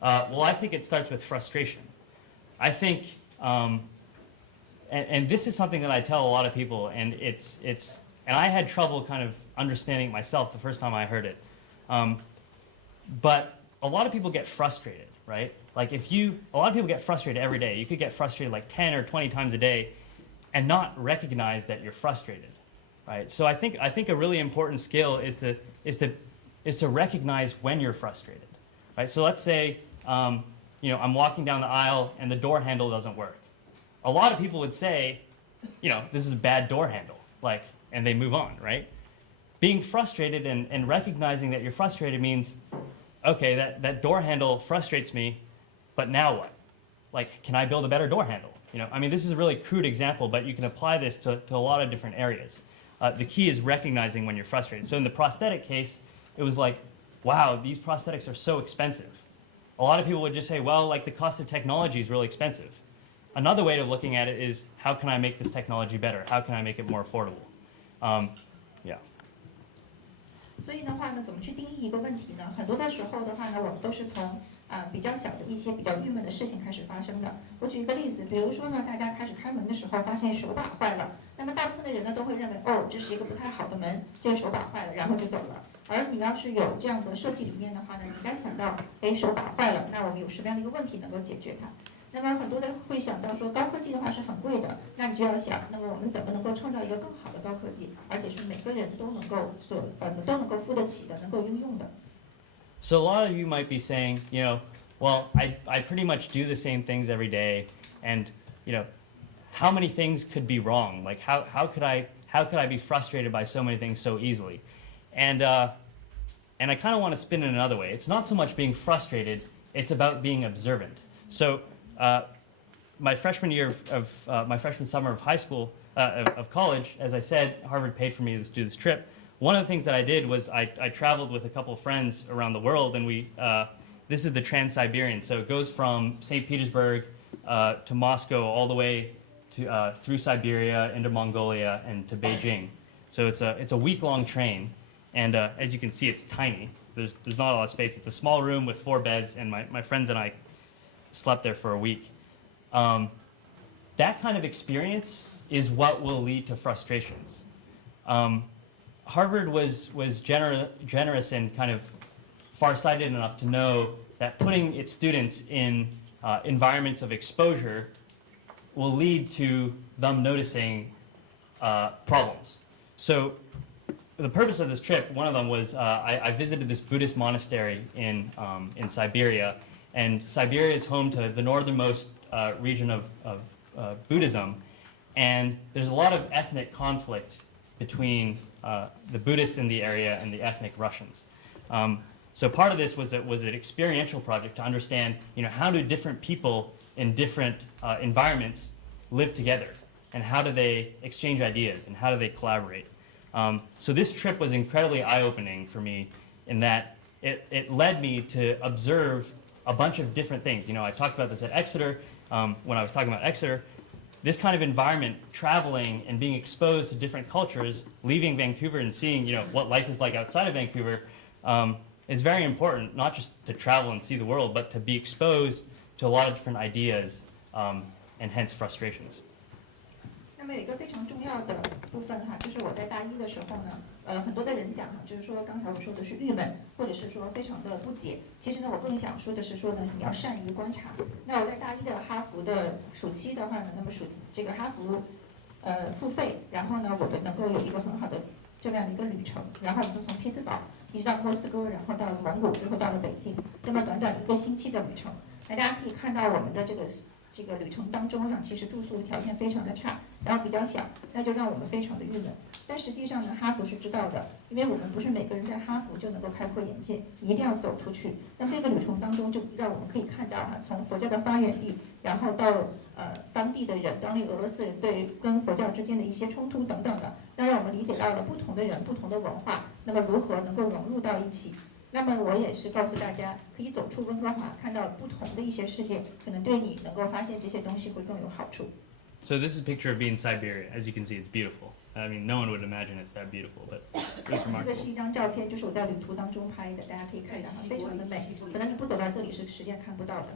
Well, I think it starts with frustration. I think, and this is something that I tell a lot of people, and and I had trouble kind of understanding it myself the first time I heard it. But a lot of people get frustrated, right? Like a lot of people get frustrated every day. You could get frustrated like 10 or 20 times a day and not recognize that you're frustrated, right? So I think a really important skill is to recognize when you're frustrated, right? So let's say, I'm walking down the aisle and the door handle doesn't work. A lot of people would say, this is a bad door handle, and they move on, right? Being frustrated and recognizing that you're frustrated means, okay, that door handle frustrates me, but now what? Can I build a better door handle? This is a really crude example, but you can apply this to a lot of different areas. The key is recognizing when you're frustrated. So in the prosthetic case, it was like, wow, these prosthetics are so expensive. A lot of people would just say, well, the cost of technology is really expensive. Another way of looking at it is, how can I make this technology better? How can I make it more affordable? Yeah. 所以的话呢，怎么去定义一个问题呢？很多的时候的话呢，我们都是从比较小的一些比较郁闷的事情开始发生的。我举一个例子，比如说呢，大家开始开门的时候发现手把坏了，那么大部分的人呢都会认为，哦，这是一个不太好的门，这个手把坏了，然后就走了。而你要是有这样的设计理念的话呢，你应该想到，哎，手把坏了，那我们有什么样的一个问题能够解决它？那么很多人会想到说，高科技的话是很贵的，那你就要想，那么我们怎么能够创造一个更好的高科技，而且是每个人都能够都能够付得起的，能够应用的。So a lot of you might be saying, you know, well, I pretty much do the same things every day, and you know, how many things could be wrong? Like how could I be frustrated by so many things so easily? And I kind of want to spin it another way. It's not so much being frustrated; it's about being observant. So my freshman year my freshman summer of high school of college, as I said, Harvard paid for me to do this trip. One of the things that I did was I traveled with a couple of friends around the world, and this is the Trans-Siberian, so it goes from St. Petersburg to Moscow all the way to through Siberia into Mongolia and to Beijing. So it's a week-long train, and as you can see, it's tiny. There's not a lot of space. It's a small room with 4 beds, and my friends and I slept there for a week. That kind of experience is what will lead to frustrations. Harvard was generous and kind of farsighted enough to know that putting its students in environments of exposure will lead to them noticing problems. So the purpose of this trip, one of them was I visited this Buddhist monastery in Siberia, and Siberia is home to the northernmost region of Buddhism, and there's a lot of ethnic conflict between the Buddhists in the area and the ethnic Russians. So part of this was an experiential project to understand, you know, how do different people in different environments live together, and how do they exchange ideas, and how do they collaborate. So this trip was incredibly eye-opening for me in that it led me to observe a bunch of different things. You know, I talked about this at Exeter when I was talking about Exeter. This kind of environment, traveling and being exposed to different cultures, leaving Vancouver and seeing, you know, what life is like outside of Vancouver, is very important, not just to travel and see the world, but to be exposed to a lot of different ideas and hence frustrations. 那么有一个非常重要的部分哈，就是我在大一的时候呢，很多的人讲哈，就是说刚才我说的是郁闷，或者是说非常的不解。其实呢，我更想说的是说呢，你要善于观察。那我在大一的哈佛的暑期的话呢，那么这个哈佛付费，然后呢，我们能够有一个很好的这样的一个旅程，然后我们就从匹兹堡一直到莫斯科，然后到了蒙古，最后到了北京，那么短短1个星期的旅程。那大家可以看到我们的这个旅程当中其实住宿条件非常的差，然后比较小，那就让我们非常的郁闷。但实际上呢，哈佛是知道的，因为我们不是每个人在哈佛就能够开阔眼界，你一定要走出去。那么这个旅程当中，就让我们可以看到从佛教的发源地，然后到当地的人，当地俄罗斯人对跟佛教之间的一些冲突等等的，那让我们理解到了不同的人、不同的文化，那么如何能够融入到一起。那么我也是告诉大家，可以走出温哥华，看到不同的一些世界，可能对你能够发现这些东西会更有好处。So this is a picture of me in Siberia. As you can see, it's beautiful. I mean, no one would imagine it's that beautiful, but it was 这个 remarkable. 是一张照片，就是我在旅途当中拍的，大家可以看到非常的美。可能你不走到这里是实践看不到的。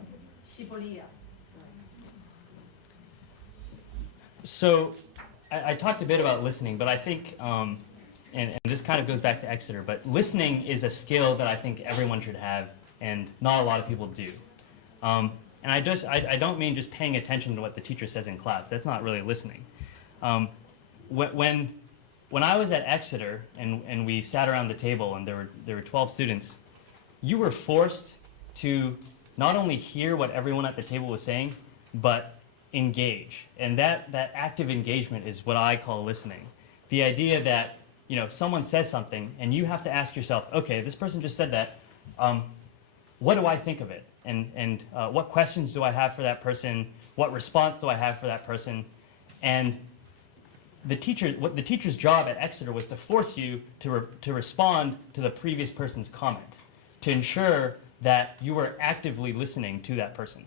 西伯利亚。So I talked a bit about listening, but I think, and this kind of goes back to Exeter, but listening is a skill that I think everyone should have, and not a lot of people do. And I don't mean just paying attention to what the teacher says in class. That's not really listening. When I was at Exeter and we sat around the table and there were 12 students, you were forced to not only hear what everyone at the table was saying, but engage. And that active engagement is what I call listening. The idea that, you know, someone says something and you have to ask yourself, okay, this person just said that, what do I think of it? And what questions do I have for that person? What response do I have for that person? And the teacher's job at Exeter was to force you to respond to the previous person's comment, to ensure that you were actively listening to that person.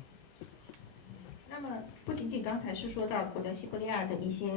那么不仅仅刚才是说到我在西伯利亚的一些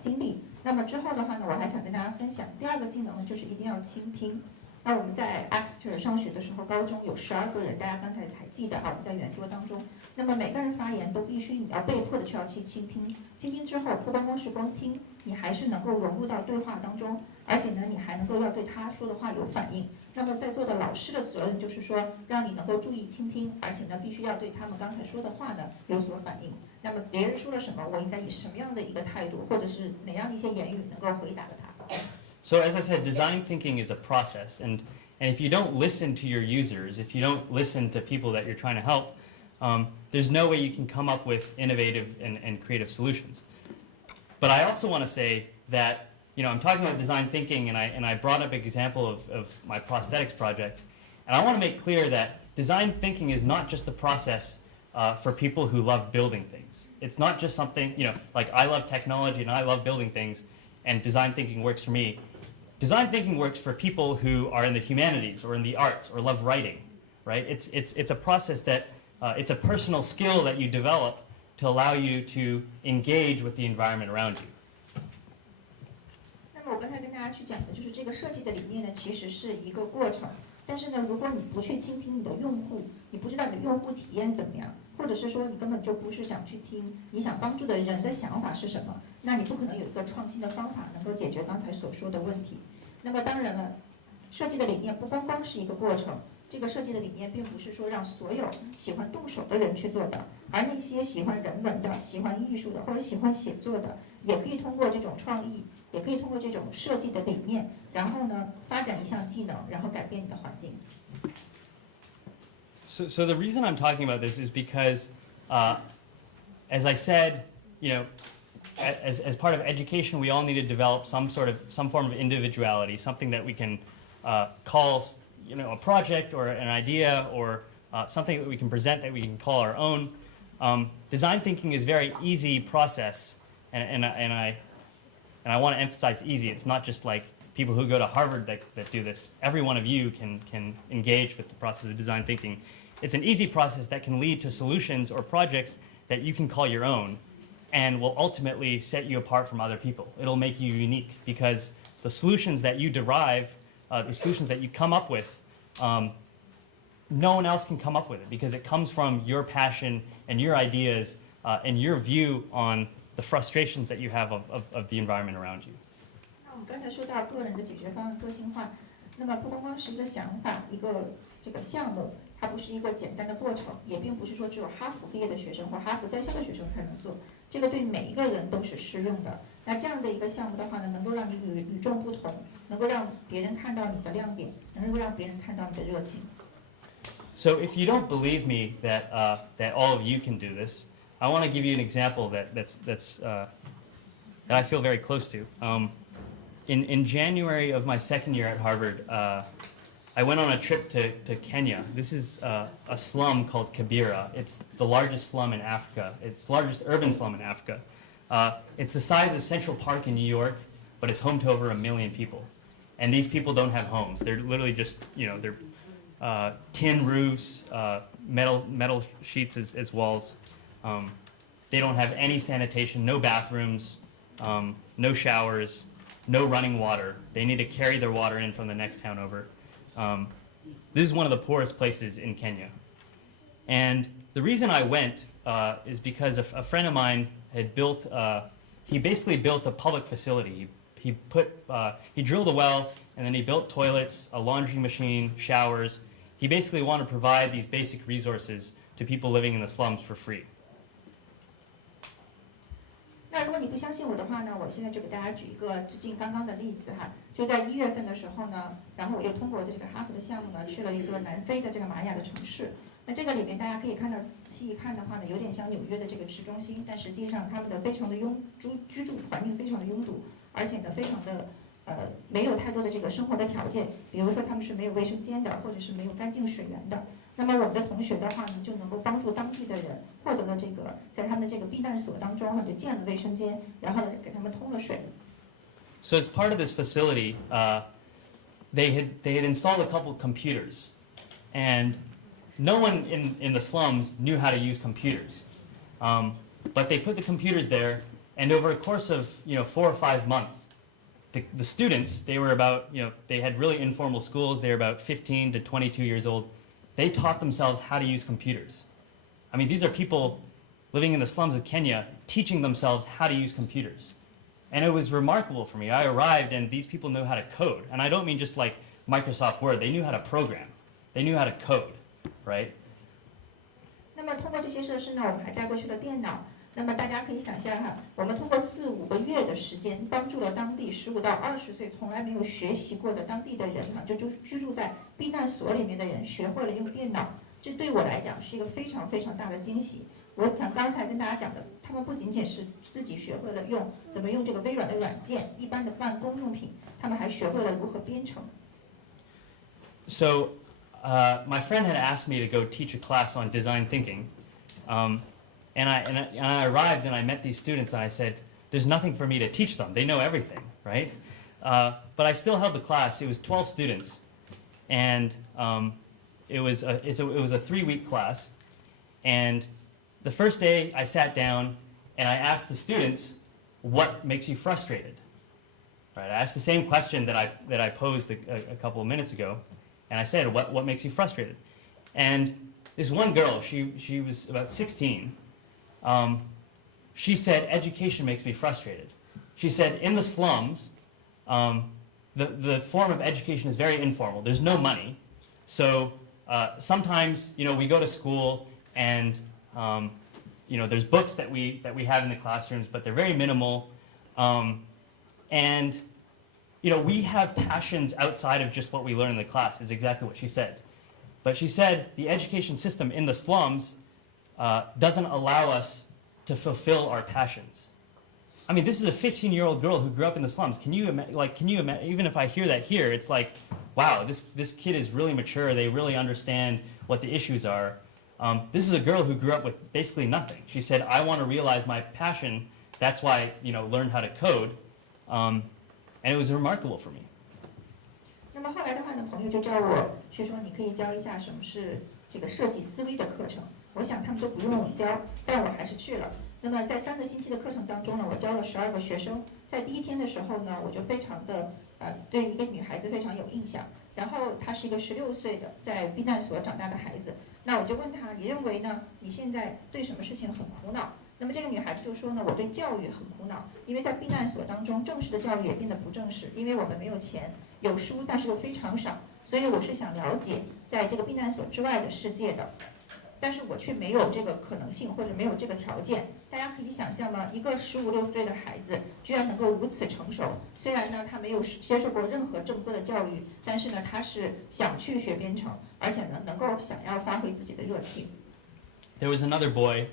经历，那么之后的话呢，我还想跟大家分享第二个技能呢，就是一定要倾听。那我们在 Exeter 上学的时候，高中有12个人，大家刚才还记得啊，我们在圆桌当中。那么每个人发言都必须你要被迫的去要去倾听，倾听之后不光光是光听，你还是能够融入到对话当中，而且呢，你还能够要对他说的话有反应。那么在座的老师的责任就是说，让你能够注意倾听，而且呢，必须要对他们刚才说的话呢有所反应。那么别人说了什么，我应该以什么样的一个态度，或者是哪样的一些言语能够回答了他。So as I said, design thinking is a process, and if you don't listen to your users, if you don't listen to people that you're trying to help, there's no way you can come up with innovative and creative solutions. But I also want to say that, you know, I'm talking about design thinking, and I brought up an example of my prosthetics project, and I want to make clear that design thinking is not just a process for people who love building things. It's not just something, you know, like I love technology and I love building things, and design thinking works for me. Design thinking works for people who are in the humanities or in the arts or love writing, right? It's a process that, it's a personal skill that you develop to allow you to engage with the environment around you. 那么我刚才跟大家去讲的就是这个设计的理念呢，其实是一个过程。但是呢，如果你不去倾听你的用户，你不知道你的用户体验怎么样，或者是说你根本就不是想去听你想帮助的人的想法是什么，那你不可能有一个创新的方法能够解决刚才所说的问题。那么当然了，设计的理念不光光是一个过程，这个设计的理念并不是说让所有喜欢动手的人去做的，而那些喜欢人文的、喜欢艺术的或者喜欢写作的，也可以通过这种创意，也可以通过这种设计的理念，然后呢发展一项技能，然后改变你的环境。So the reason I'm talking about this is because, as I said, you know, as part of education, we all need to develop some form of individuality, something that we can call, you know, a project or an idea or something that we can present that we can call our own. Design thinking is a very easy process, and I want to emphasize easy. It's not just like people who go to Harvard that do this. Every one of you can engage with the process of design thinking. It's an easy process that can lead to solutions or projects that you can call your own and will ultimately set you apart from other people. It'll make you unique because the solutions that you derive, the solutions that you come up with, no one else can come up with it because it comes from your passion and your ideas and your view on the frustrations that you have of the environment around you. 那我们刚才说到个人的解决方案个性化，那么不光光是一个想法，一个这个项目，它不是一个简单的过程，也并不是说只有哈佛毕业的学生或哈佛在校的学生才能做，这个对每一个人都是适用的。那这样的一个项目的话呢，能够让你与众不同，能够让别人看到你的亮点，能够让别人看到你的热情。So if you don't believe me that all of you can do this, I want to give you an example that I feel very close to. In January of my second year at Harvard, I went on a trip to Kenya. This is a slum called Kibera. It's the largest slum in Africa. It's the largest urban slum in Africa. It's the size of Central Park in New York, but it's home to over 1 million people. And these people don't have homes. They're literally just, you know, they're tin roofs, metal sheets as walls. They don't have any sanitation, no bathrooms, no showers, no running water. They need to carry their water in from the next town over. This is one of the poorest places in Kenya. And the reason I went is because a friend of mine had built, he basically built a public facility. He drilled a well, and then he built toilets, a laundry machine, showers. He basically wanted to provide these basic resources to people living in the slums for free. 那如果你不相信我的话呢，我现在就给大家举一个最近刚刚的例子哈，就在1月份的时候呢，然后我又通过这个哈佛的项目呢，去了一个南非的这个玛雅的城市。那这个里面大家可以看到，细一看的话呢，有点像纽约的这个市中心，但实际上他们的非常的居住环境非常的拥堵，而且呢非常的没有太多的这个生活的条件，比如说他们是没有卫生间的，或者是没有干净水源的。那么我们的同学的话呢，就能够帮助当地的人获得了这个，在他们的这个避难所当中呢，就建了卫生间，然后呢给他们通了水。So as part of this facility, they had installed a couple of computers, and no one in the slums knew how to use computers. But they put the computers there, and over a course of 4 or 5 months, the students, they were about, they had really informal schools. They were about 15 to 22 years old. They taught themselves how to use computers. I mean, these are people living in the slums of Kenya teaching themselves how to use computers. And it was remarkable for me. I arrived and these people knew how to code. And I don't mean just like Microsoft Word. They knew how to program. They knew how to code, right? 那么通过这些设施呢，我们还带过去了电脑。那么大家可以想象哈，我们通过4-5个月的时间，帮助了当地15到20岁从来没有学习过的当地的人哈，就居住在避难所里面的人，学会了用电脑。这对我来讲是一个非常非常大的惊喜。我想刚才跟大家讲的，他们不仅仅是自己学会了怎么用这个微软的软件，一般的办公用品，他们还学会了如何编程。So, my friend had asked me to go teach a class on design thinking, and I arrived and I met these students and I said, "There's nothing for me to teach them. They know everything, right?" But I still held the class. It was 12 students, and it was a 3-week class, and the first day I sat down and I asked the students, "What makes you frustrated?" Right? I asked the same question that I posed a couple of minutes ago, and I said, "What makes you frustrated?" And this one girl, she was about 16. She said, "Education makes me frustrated." She said, "In the slums, the form of education is very informal. There's no money, so sometimes we go to school and there's books that we have in the classrooms, but they're very minimal, and we have passions outside of just what we learn in the class," is exactly what she said. But she said the education system in the slums doesn't allow us to fulfill our passions. I mean, this is a 15-year-old girl who grew up in the slums. Can you imagine, even if I hear that here, it's like, wow, this kid is really mature. They really understand what the issues are. This is a girl who grew up with basically nothing. She said, "I want to realize my passion. That's why, learn how to code." And it was remarkable for me. 那么后来的话呢，朋友就叫我去说，你可以教一下什么是这个设计思维的课程。我想他们都不用我教，但我还是去了。那么在3个星期的课程当中呢，我教了12个学生。在第1天的时候呢，我就非常的对一个女孩子非常有印象。然后她是一个16岁的在避难所长大的孩子。那我就问她，你认为呢？你现在对什么事情很苦恼？那么这个女孩子就说呢，我对教育很苦恼，因为在避难所当中，正式的教育也变得不正式，因为我们没有钱，有书但是又非常少，所以我是想了解在这个避难所之外的世界的，但是我却没有这个可能性或者没有这个条件。大家可以想象吗？一个15、16岁的孩子居然能够如此成熟，虽然呢他没有接受过任何正规的教育，但是呢他是想去学编程，而且呢能够想要发挥自己的热情。There was another boy.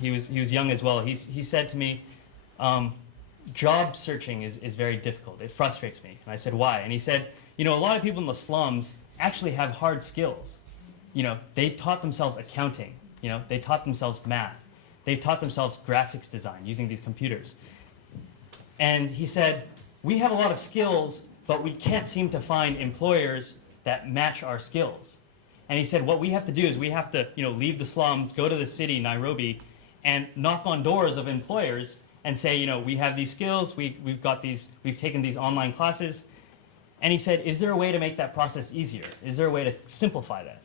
He was young as well. He said to me, "Job searching is very difficult. It frustrates me." And I said, "Why?" And he said, "A lot of people in the slums actually have hard skills. They taught themselves accounting. They taught themselves math. They taught themselves graphics design using these computers." And he said, "We have a lot of skills, but we can't seem to find employers that match our skills." And he said, what we have to do is we have to, leave the slums, go to the city, Nairobi, and knock on doors of employers and say, we have these skills, we've taken these online classes. And he said, is there a way to make that process easier? Is there a way to simplify that?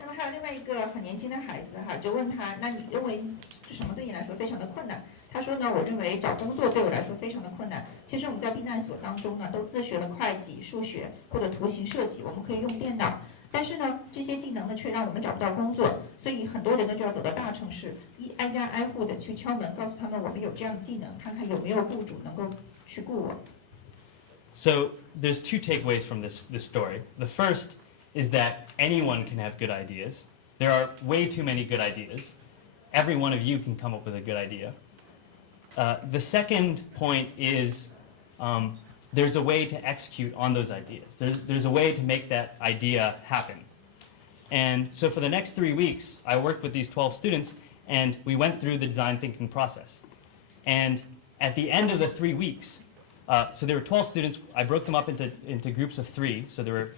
那么还有另外一个很年轻的孩子哈，就问他，那你认为是什么对你来说非常的困难？他说呢，我认为找工作对我来说非常的困难。其实我们在避难所当中呢，都自学了会计、数学或者图形设计，我们可以用电脑。但是呢，这些技能呢，却让我们找不到工作，所以很多人呢就要走到大城市，挨家挨户的去敲门，告诉他们我们有这样的技能，看看有没有雇主能够去雇我。So there's 2 takeaways from this story. The first is that anyone can have good ideas. There are way too many good ideas. Every one of you can come up with a good idea. The second point is there's a way to execute on those ideas. There's a way to make that idea happen. And so for the next 3 weeks, I worked with these 12 students, and we went through the design thinking process. And at the end of the 3 weeks, so there were 12 students. I broke them up into groups of 3. So there were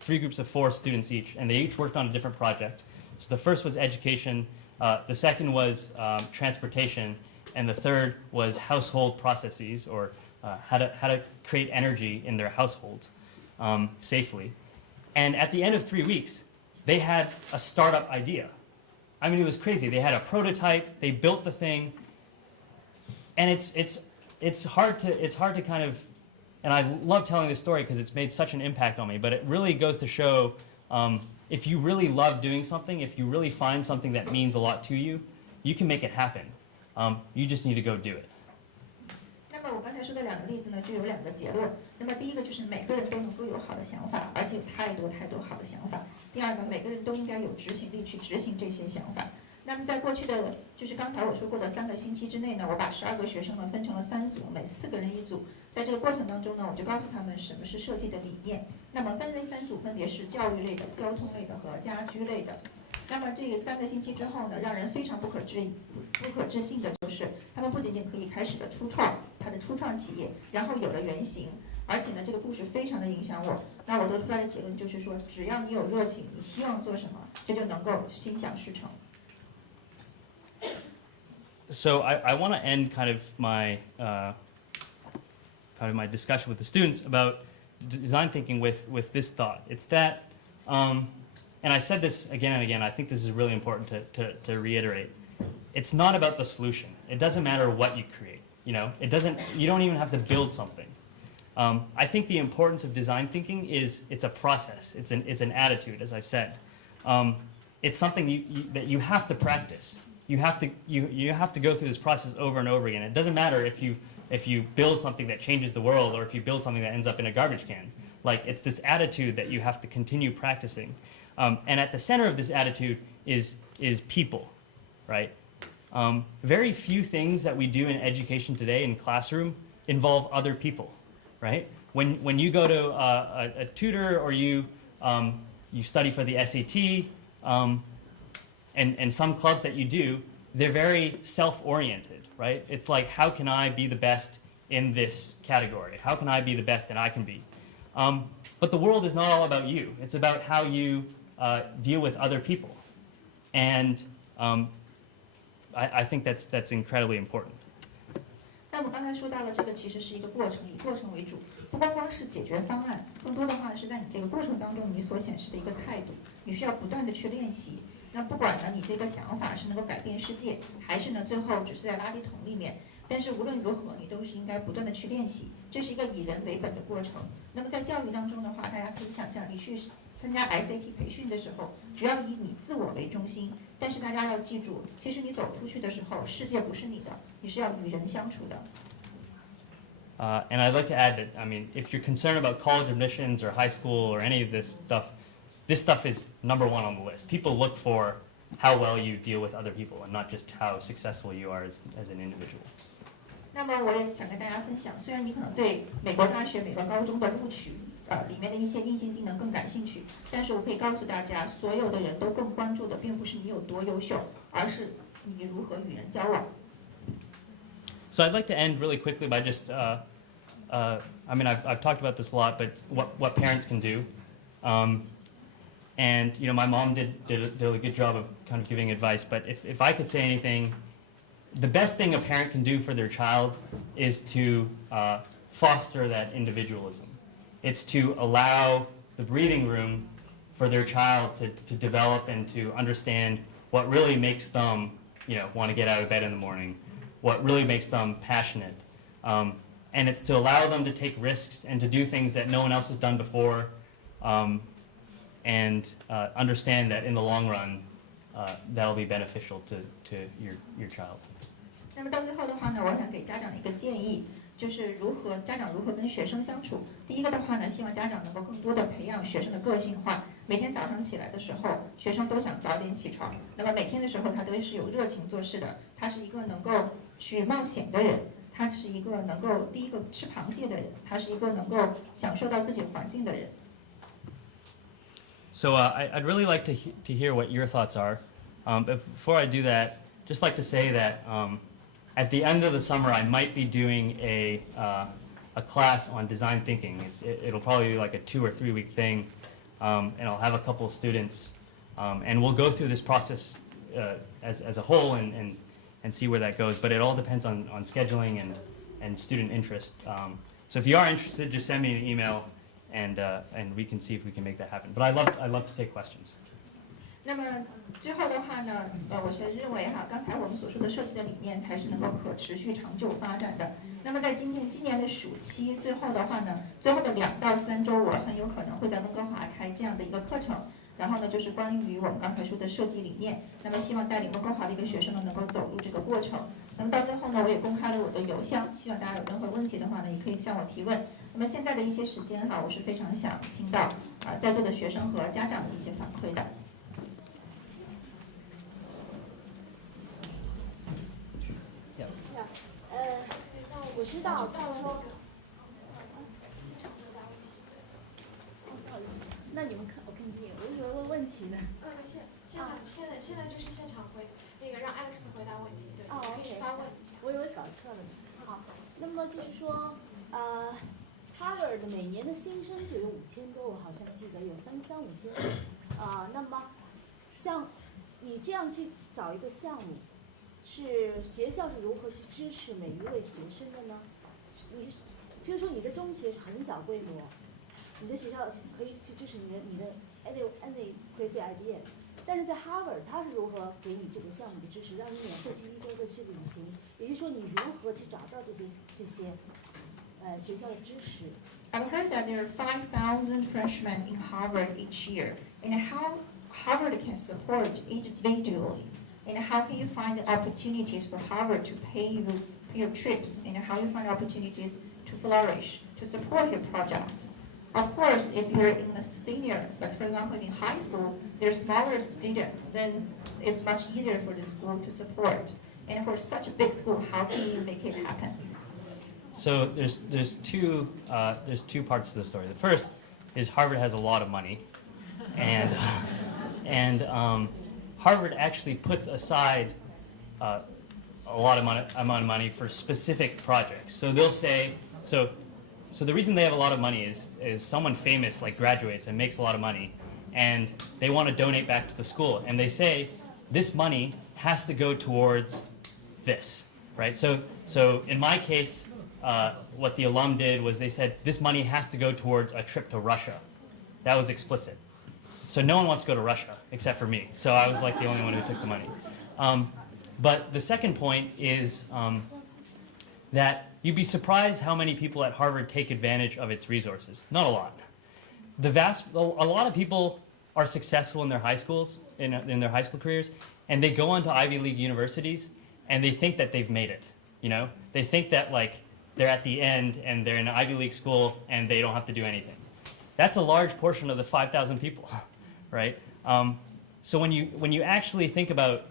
3 groups of 4 students each, and they each worked on a different project. So the first was education, the second was transportation, and the third was household processes, or how to create energy in their households safely. And at the end of 3 weeks, they had a startup idea. I mean, it was crazy. They had a prototype. They built the thing, and it's hard to kind of, and I love telling this story because it's made such an impact on me. But it really goes to show, if you really love doing something, if you really find something that means a lot to you, you can make it happen. You just need to go do it. 那么我刚才说的两个例子呢，就有两个结论。那么第一个就是每个人都能够有好的想法，而且有太多好的想法。第二个，每个人都应该有执行力去执行这些想法。那么在过去的，就是刚才我说过的3个星期之内呢，我把12个学生呢分成了3组，每4个人1组。在这个过程当中呢，我就告诉他们什么是设计的理念。那么分为3组，分别是教育类的、交通类的和家居类的。那么这3个星期之后呢，让人非常不可置信的就是，他们不仅仅可以开始了他的初创企业，然后有了原型，而且呢，这个故事非常的影响我。那我得出来的结论就是说，只要你有热情，你希望做什么，这就能够心想事成。So I want to end kind of my discussion with the students about design thinking with this thought. It's that, and I said this again and again, I think this is really important to reiterate. It's not about the solution. It doesn't matter what you create. You don't even have to build something. I think the importance of design thinking is it's a process. It's an attitude, as I've said. It's something that you have to practice. You have to go through this process over and over again. It doesn't matter if you build something that changes the world or if you build something that ends up in a garbage can. Like, it's this attitude that you have to continue practicing. And at the center of this attitude is people, right? Very few things that we do in education today in classroom involve other people, right? When you go to a tutor or you study for the SAT, and some clubs that you do, they're very self-oriented, right? It's like, how can I be the best in this category? How can I be the best that I can be? But the world is not all about you. It's about how you deal with other people. And I think that's incredibly important. 那我刚才说到了，这个其实是一个过程，以过程为主，不光光是解决方案，更多的话是在你这个过程当中你所显示的一个态度，你需要不断的去练习。那不管呢，你这个想法是能够改变世界，还是呢最后只是在垃圾桶里面，但是无论如何，你都是应该不断的去练习，这是一个以人为本的过程。那么在教育当中的话，大家可以想象，你去参加 SAT 培训的时候，主要以你自我为中心，但是大家要记住，其实你走出去的时候，世界不是你的，你是要与人相处的。And I'd like to add that, I mean, if you're concerned about college admissions or high school or any of this stuff is number 1 on the list. People look for how well you deal with other people and not just how successful you are as an individual. 那么我也想跟大家分享，虽然你可能对美国大学、美国高中的录取里面的一些硬性技能更感兴趣，但是我可以告诉大家，所有的人都更关注的并不是你有多优秀，而是你如何与人交往。So I'd like to end really quickly by just, I mean, I've talked about this a lot, but what parents can do. And my mom did a good job of kind of giving advice. But if I could say anything, the best thing a parent can do for their child is to foster that individualism. It's to allow the breathing room for their child to develop and to understand what really makes them, want to get out of bed in the morning, what really makes them passionate. And it's to allow them to take risks and to do things that no one else has done before. And understand that in the long run, that'll be beneficial to your child. 那么到最后的话呢，我想给家长一个建议，就是家长如何跟学生相处。第一个的话呢，希望家长能够更多的培养学生的个性化。每天早上起来的时候，学生都想早点起床。那么每天的时候，他都是有热情做事的。他是一个能够去冒险的人，他是一个能够第一个吃螃蟹的人，他是一个能够享受到自己环境的人。So I'd really like to hear what your thoughts are. But before I do that, just like to say that at the end of the summer, I might be doing a class on design thinking. It'll probably be like a 2 or 3 week thing, and I'll have a couple of students, and we'll go through this process as a whole and and see where that goes. But it all depends on scheduling and student interest. So if you are interested, just send me an email, and we can see if we can make that happen. But I love to take questions. 那么最后的话呢，我是认为哈，刚才我们所说的设计的理念才是能够可持续长久发展的。那么在今年的暑期最后的话呢，最后的2到3周，我很有可能会在温哥华开这样的一个课程。然后呢，就是关于我们刚才说的设计理念。那么希望带领温哥华的一个学生呢，能够走入这个过程。那么到最后呢，我也公开了我的邮箱，希望大家有任何问题的话呢，也可以向我提问。那么现在的一些时间哈，我是非常想听到在座的学生和家长的一些反馈的。那我知道，就是说，不好意思，那你们看，我看不见，我以为问问题呢。现在就是现场那个让 Alex 回答问题，对，可以发问一下。我以为搞错了呢。好，那么就是说，Harvard 每年的新生就有5000多，我好像记得有3、4、5千。那么像你这样去找一个项目。是学校是如何去支持每一位学生的呢？比如说你的中学很小规模，你的学校可以去支持你的 any crazy idea， 但是在 Harvard 它是如何给你这个项目的支持，让你免费去1周的去旅行？也就是说你如何去找到这些学校的支持？ I've heard that there are 5,000 freshmen in Harvard each year, and how Harvard can support individually. And how can you find opportunities for Harvard to pay you your trips? And how you find opportunities to flourish, to support your projects? Of course, if you're in a senior, like for example in high school, there's smaller students, then it's much easier for the school to support. And for such a big school, how can you make it happen? So there's two parts to the story. The first is Harvard has a lot of money, and Harvard actually puts aside a lot of amount of money for specific projects. So they'll say, so the reason they have a lot of money is someone famous like graduates and makes a lot of money, and they want to donate back to the school, and they say this money has to go towards this, right? So in my case, what the alum did was they said this money has to go towards a trip to Russia. That was explicit. So no one wants to go to Russia except for me. So I was like the only one who took the money. But the second point is that you'd be surprised how many people at Harvard take advantage of its resources. Not a lot. A lot of people are successful in their high schools, in their high school careers, and they go on to Ivy League universities, and they think that they've made it. You know, they think that like they're at the end and they're in an Ivy League school and they don't have to do anything. That's a large portion of the 5,000 people. Right? So when you actually think about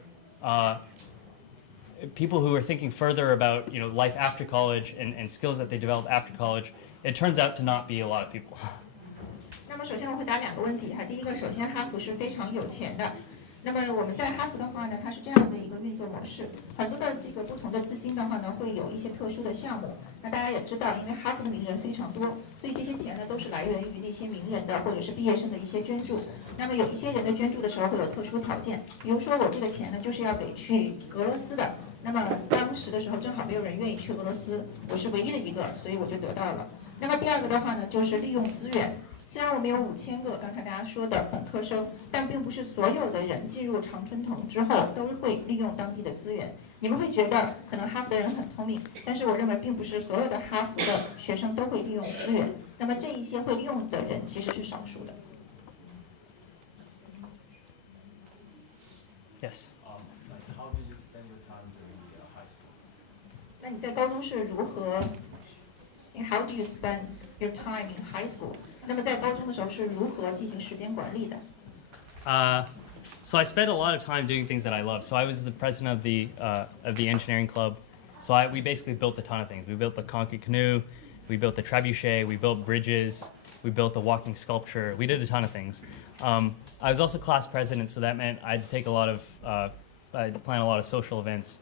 people who are thinking further about life after college and skills that they develop after college, it turns out to not be a lot of people. 那么首先我回答2个问题哈。第一个，首先哈佛是非常有钱的。那么我们在哈佛的话呢，它是这样的一个运作模式，很多的这个不同的资金的话呢，会有一些特殊的项目。那大家也知道，因为哈佛的名人非常多，所以这些钱呢都是来源于那些名人的或者是毕业生的一些捐助。那么有一些人的捐助的时候会有特殊条件，比如说我这个钱呢就是要给去俄罗斯的。那么当时的时候正好没有人愿意去俄罗斯，我是唯一的一个，所以我就得到了。那么第2个的话呢，就是利用资源。虽然我们有5000个刚才大家说的本科生，但并不是所有的人进入常春藤之后都会利用当地的资源。你们会觉得可能哈佛的人很聪明，但是我认为并不是所有的哈佛的学生都会利用资源。那么这一些会利用的人其实是少数的。Yes. How do you spend your time during high school? 那你在高中是如何 ？How do you spend your time in high school？ 那么在高中的时候是如何进行时间管理的？ So I spent a lot of time doing things that I love. So I was the president of the engineering club. So we basically built a ton of things. We built the Concord canoe, we built the trebuchet, we built bridges, we built a walking sculpture. We did a ton of things. I was also class president, so that meant I had to take I had to plan a lot of social events.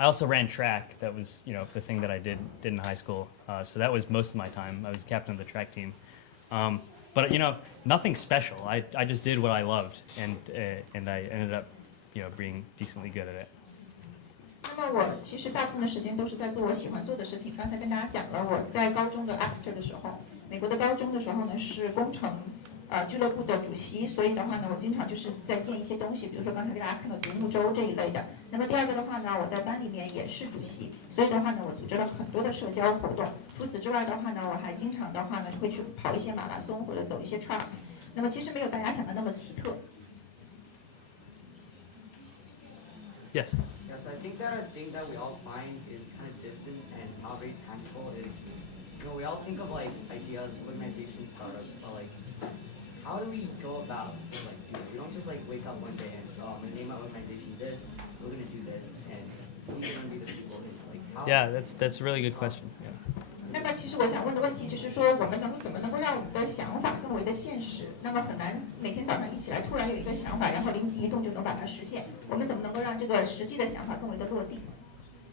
I also ran track. That was, the thing that I did in high school. So that was most of my time. I was captain of the track team. But nothing special. I just did what I loved, and I ended up, being decently good at it. 么我其实大部分的时间都是在做我喜欢做的事情。刚才跟大家讲了，我在高中的 Exeter 的时候，美国的高中的时候呢是工程俱乐部的主席，所以的话呢，我经常就是在建一些东西，比如说刚才给大家看到独木舟这一类的。那么第二个的话呢，我在班里面也是主席，所以的话呢，我组织了很多的社交活动。除此之外的话呢，我还经常的话呢会去跑一些马拉松或者走一些 track。那么其实没有大家想的那么奇特。Yes. Yes, I think that a thing that we all find is kind of distant and not very tangible is, we all think of like ideas, organizations, startups, but like, how do we go about to like do it? We don't just like wake up one day and oh, I'm gonna name my organization this, we're gonna do this, and who's gonna be the people? Like, how? Yeah, that's a really good question. Yeah. 那么其实我想问的问题就是说，我们怎么能够让我们的想法更为的现实？那么很难每天早上一起来突然有一个想法，然后灵机一动就能把它实现。我们怎么能够让这个实际的想法更为的落地？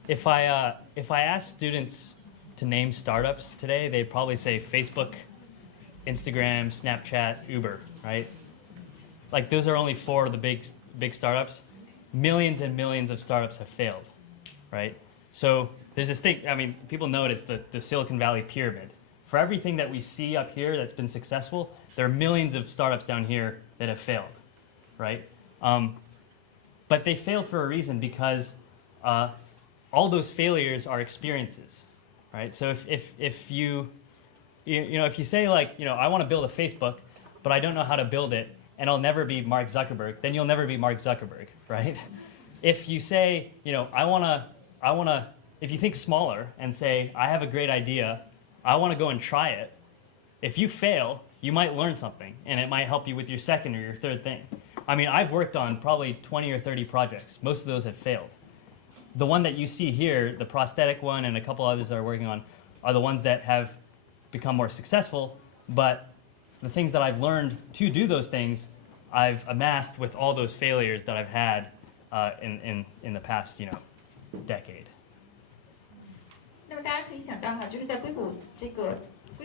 If I ask students to name startups today, they'd probably say Facebook, Instagram, Snapchat, Uber, right? Like those are only 4 of the big startups. Millions and millions of startups have failed, right? So there's this thing, I mean, people know it as the Silicon Valley pyramid. For everything that we see up here that's been successful, there are millions of startups down here that have failed, right? But they failed for a reason because all those failures are experiences, right? So if you say like, I want to build a Facebook, but I don't know how to build it, and I'll never be Mark Zuckerberg, then you'll never be Mark Zuckerberg, right? If you say, I want to, if you think smaller and say, I have a great idea, I want to go and try it, if you fail, you might learn something, and it might help you with your second or your third thing. I mean, I've worked on probably 20 or 30 projects. Most of those have failed. The one that you see here, the prosthetic one and a couple others that are working on, are the ones that have become more successful, but the things that I've learned to do those things, I've amassed with all those failures that I've had in the past, decade. 那么大家可以想到哈，就是在硅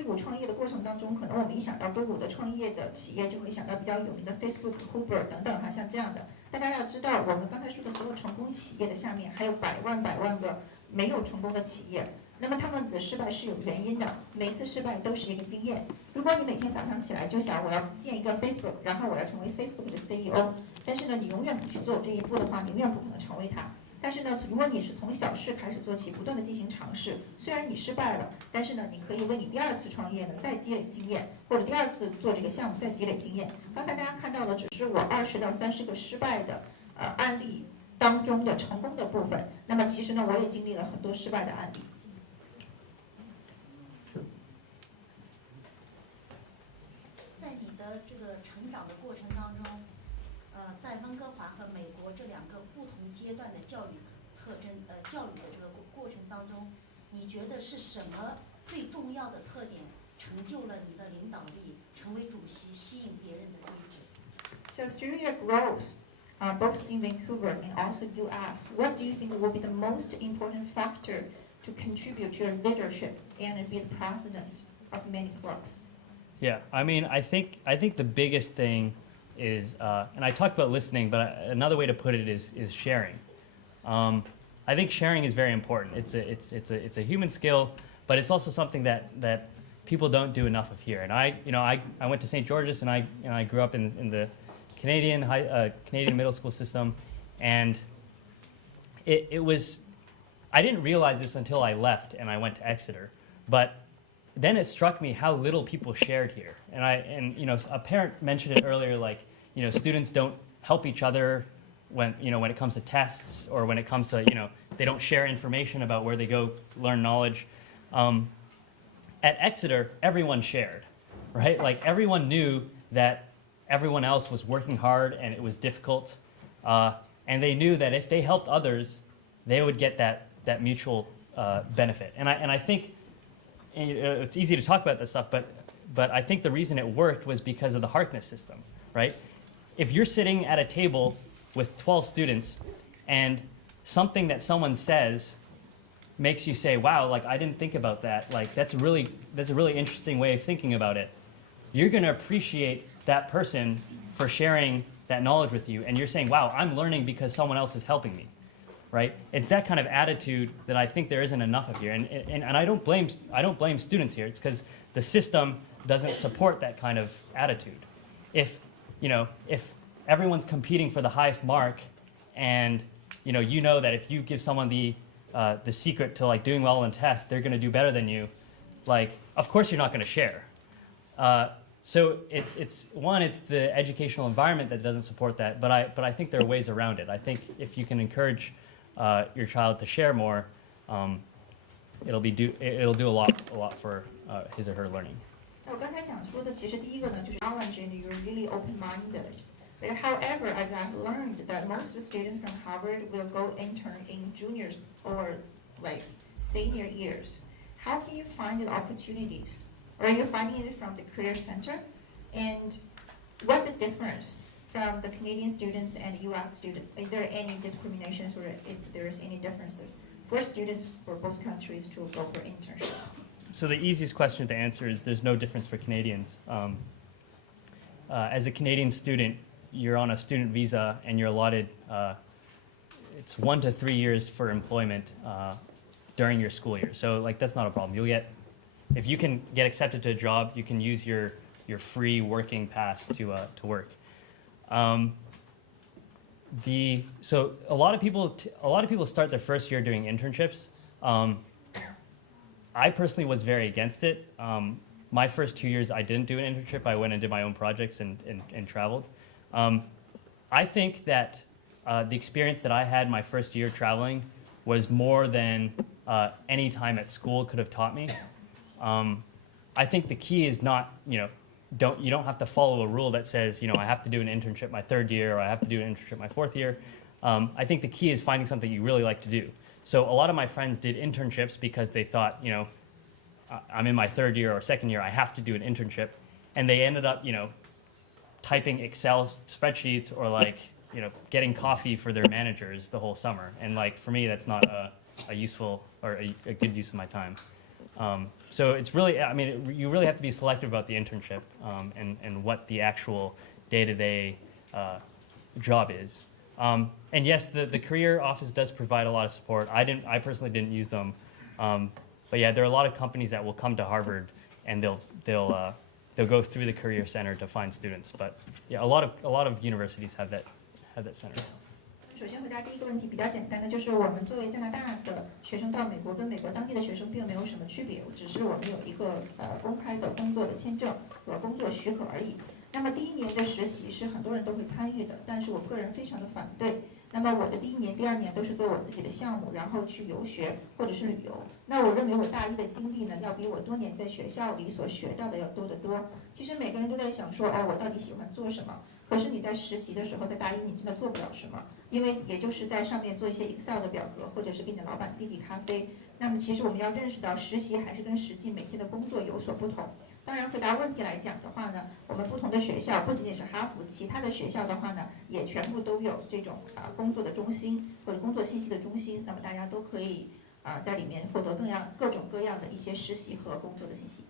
谷创业的过程当中，可能我们一想到硅谷的创业的企业，就会想到比较有名的 Facebook、Uber 等等哈，像这样的。大家要知道，我们刚才说的所有成功企业的下面，还有百万个没有成功的企业。那么他们的失败是有原因的，每一次失败都是一个经验。如果你每天早上起来就想我要建一个 Facebook， 然后我要成为 Facebook 的 CEO， 但是呢，你永远不去做这一步的话，你永远不可能成为它。但是呢，如果你是从小事开始做起，不断的进行尝试，虽然你失败了，但是呢，你可以为你第2次创业呢再积累经验，或者第2次做这个项目再积累经验。刚才大家看到的只是我20到30个失败的案例当中的成功的部分。那么其实呢，我也经历了很多失败的案例。在你的这个成长的过程当中，在温哥华和美国这2个不同阶段的教育特征，教育的这个过程当中，你觉得是什么最重要的特点成就了你的领导力，成为主席，吸引别人的追随 So through your growth, both in Vancouver and also US, what do you think will be the most important factor to contribute to your leadership and be the president of many clubs? Yeah, I mean, I think the biggest thing is, and I talked about listening, but another way to put it is sharing. I think sharing is very important. It's a human skill, but it's also something that people don't do enough of here. And I went to St. George's, and I grew up in the Canadian middle school system, and it was, I didn't realize this until I left and I went to Exeter, but then it struck me how little people shared here. And a parent mentioned it earlier, like, students don't help each other when it comes to tests, or when it comes to, they don't share information about where they go learn knowledge. At Exeter, everyone shared, right? Like, everyone knew that everyone else was working hard and it was difficult. And they knew that if they helped others, they would get that mutual benefit. And I think, it's easy to talk about this stuff, but I think the reason it worked was because of the Harkness system, right? If you're sitting at a table with 12 students and something that someone says makes you say, wow, like, I didn't think about that. Like, that's a really interesting way of thinking about it. You're going to appreciate that person for sharing that knowledge with you. And you're saying, wow, I'm learning because someone else is helping me. right? It's that kind of attitude that I think there isn't enough of here. And I don't blame students here. It's because the system doesn't support that kind of attitude. If everyone's competing for the highest mark, and you know that if you give someone the secret to like doing well in tests, they're going to do better than you. Like, of course you're not going to share. So it's the educational environment that doesn't support that. But I think there are ways around it. I think if you can encourage your child to share more, it'll do a lot for his or her learning. 我刚才想说的，其实第一个呢，就是 challenge and you're really open-minded. But however, as I've learned that most students from Harvard will go intern in juniors or like senior years. How can you find the opportunities? Or are you finding it from the Career Center? And what the difference from the Canadian students and US students? Is there any discriminations or if there's any differences for students for both countries to go for internship? So the easiest question to answer is there's no difference for Canadians. As a Canadian student, you're on a student visa and you're allotted, it's 1 to 3 years for employment during your school year. So like that's not a problem. If you can get accepted to a job, you can use your free working pass to work. So a lot of people start their first year doing internships. I personally was very against it. My first 2 years, I didn't do an internship. I went and did my own projects and traveled. I think that the experience that I had my first year traveling was more than any time at school could have taught me. I think the key is not, you don't have to follow a rule that says, I have to do an internship my third year or I have to do an internship my fourth year. I think the key is finding something you really like to do. So a lot of my friends did internships because they thought, I'm in my third year or second year, I have to do an internship. And they ended up, typing Excel spreadsheets or like, getting coffee for their managers the whole summer. And like, for me, that's not a useful or a good use of my time. So it's really, you really have to be selective about the internship and what the actual day-to-day job is. And yes, the career office does provide a lot of support. I personally didn't use them. But yeah, there are a lot of companies that will come to Harvard and they'll go through the career center to find students. But yeah, a lot of universities have that center. 首先回答第一个问题比较简单的，就是我们作为加拿大的学生到美国跟美国当地的学生并没有什么区别，只是我们有一个公开的工作的签证和工作许可而已。那么第一年的实习是很多人都会参与的，但是我个人非常的反对。那么我的第一年、第二年都是做我自己的项目，然后去游学或者是旅游。那我认为我大一的经历呢，要比我多年在学校里所学到的要多得多。其实每个人都在想说，我到底喜欢做什么？可是你在实习的时候，在大一你真的做不了什么，因为也就是在上面做一些 Excel 的表格，或者是给你的老板递递咖啡。那么其实我们要认识到，实习还是跟实际每天的工作有所不同。当然，回答问题来讲的话呢，我们不同的学校不仅仅是哈佛，其他的学校的话呢，也全部都有这种工作的中心或者工作信息的中心。那么大家都可以在里面获得各种各样的一些实习和工作的信息。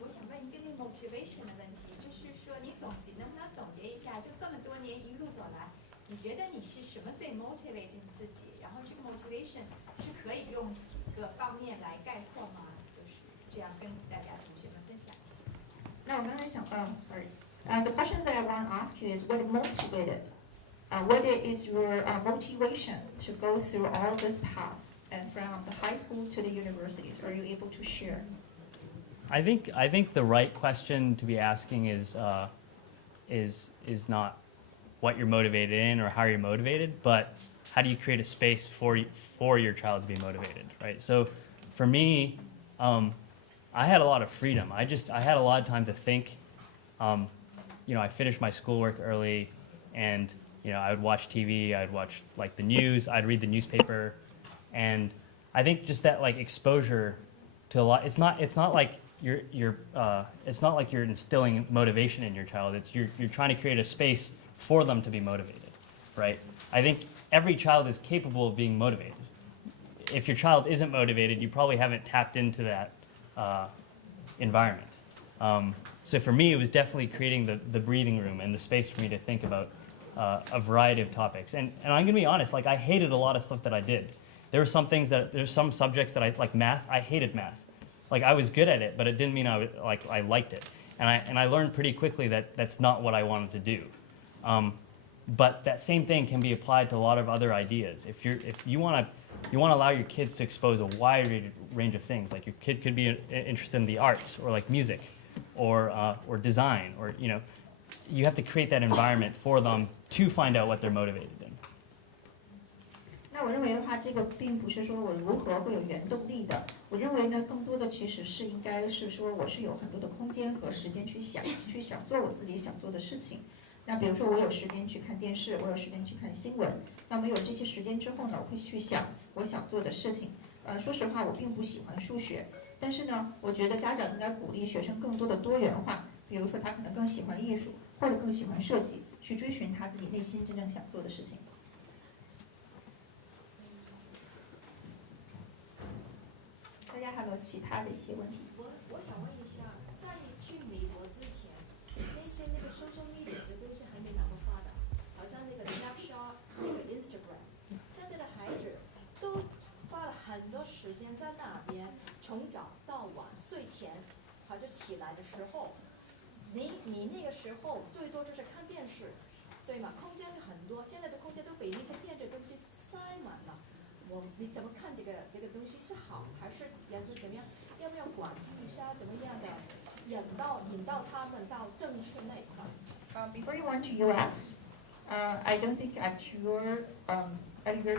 我想问一个 motivation 的问题，就是说你能不能总结一下，就这么多年一路走来，你觉得你是什么最 motivate 你自己？然后这个 motivation 是可以用几个方面来概括吗？就是这样跟大家同学们分享。那我刚才想，the question that I want to ask you is what motivated? What is your motivation to go through all this path and from the high school to the universities? Are you able to share? I think the right question to be asking is not what you're motivated in or how you're motivated, but how do you create a space for your child to be motivated, right? So for me, I had a lot of freedom. I had a lot of time to think. I finished my schoolwork early, and I would watch TV. I'd watch like the news. I'd read the newspaper, and I think just that like exposure to a lot. It's not like you're instilling motivation in your child. It's you're trying to create a space for them to be motivated, right? I think every child is capable of being motivated. If your child isn't motivated, you probably haven't tapped into that environment. So for me, it was definitely creating the breathing room and the space for me to think about a variety of topics. And I'm gonna be honest, like I hated a lot of stuff that I did. There's some subjects that like math, I hated math. Like I was good at it, but it didn't mean I liked it. And I learned pretty quickly that that's not what I wanted to do. But that same thing can be applied to a lot of other ideas. If you want to allow your kids to expose a wide range of things, like your kid could be interested in the arts or like music or design, or you have to create that environment for them to find out what they're motivated in. 那我认为的话，这个并不是说我如何会有原动力的。我认为呢，更多的其实是应该是说，我是有很多的空间和时间去想做我自己想做的事情。那比如说，我有时间去看电视，我有时间去看新闻。那么有这些时间之后呢，我会去想我想做的事情。说实话，我并不喜欢数学，但是呢，我觉得家长应该鼓励学生更多的多元化。比如说，他可能更喜欢艺术，或者更喜欢设计，去追寻他自己内心真正想做的事情。 大家还有没有其他的一些问题？我想问一下，在你去美国之前，那个 social media 的东西还没那么发达，好像那个 Snapchat、那个 Instagram， 现在的孩子都花了很多时间在那边，从早到晚，睡前或者起来的时候，你那个时候最多就是看电视，对吗？空间很多，现在的空间都被那些电子东西塞满了。 你怎么看这个东西是好还是怎么样？要不要管制一下？怎么样的引导他们到正确那一块？Before you went to U.S., I don't think at your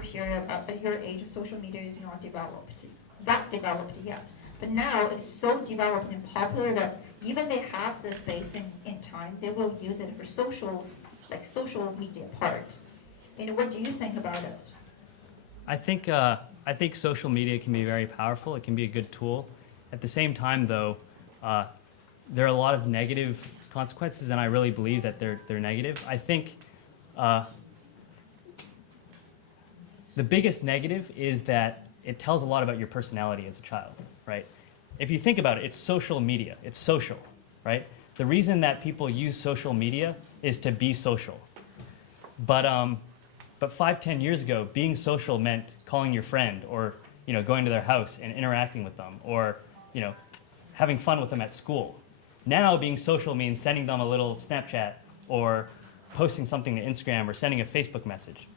period, at your age, social media is not developed yet. But now it's so developed and popular that even they have the space in time, they will use it for social media part. And what do you think about it? I think social media can be very powerful. It can be a good tool. At the same time, though, there are a lot of negative consequences, and I really believe that they're negative. I think the biggest negative is that it tells a lot about your personality as a child, right? If you think about it, it's social media. It's social, right? The reason that people use social media is to be social. But 5-10 years ago, being social meant calling your friend, or going to their house and interacting with them, or having fun with them at school. Now, being social means sending them a little Snapchat, or posting something to Instagram, or sending a Facebook message.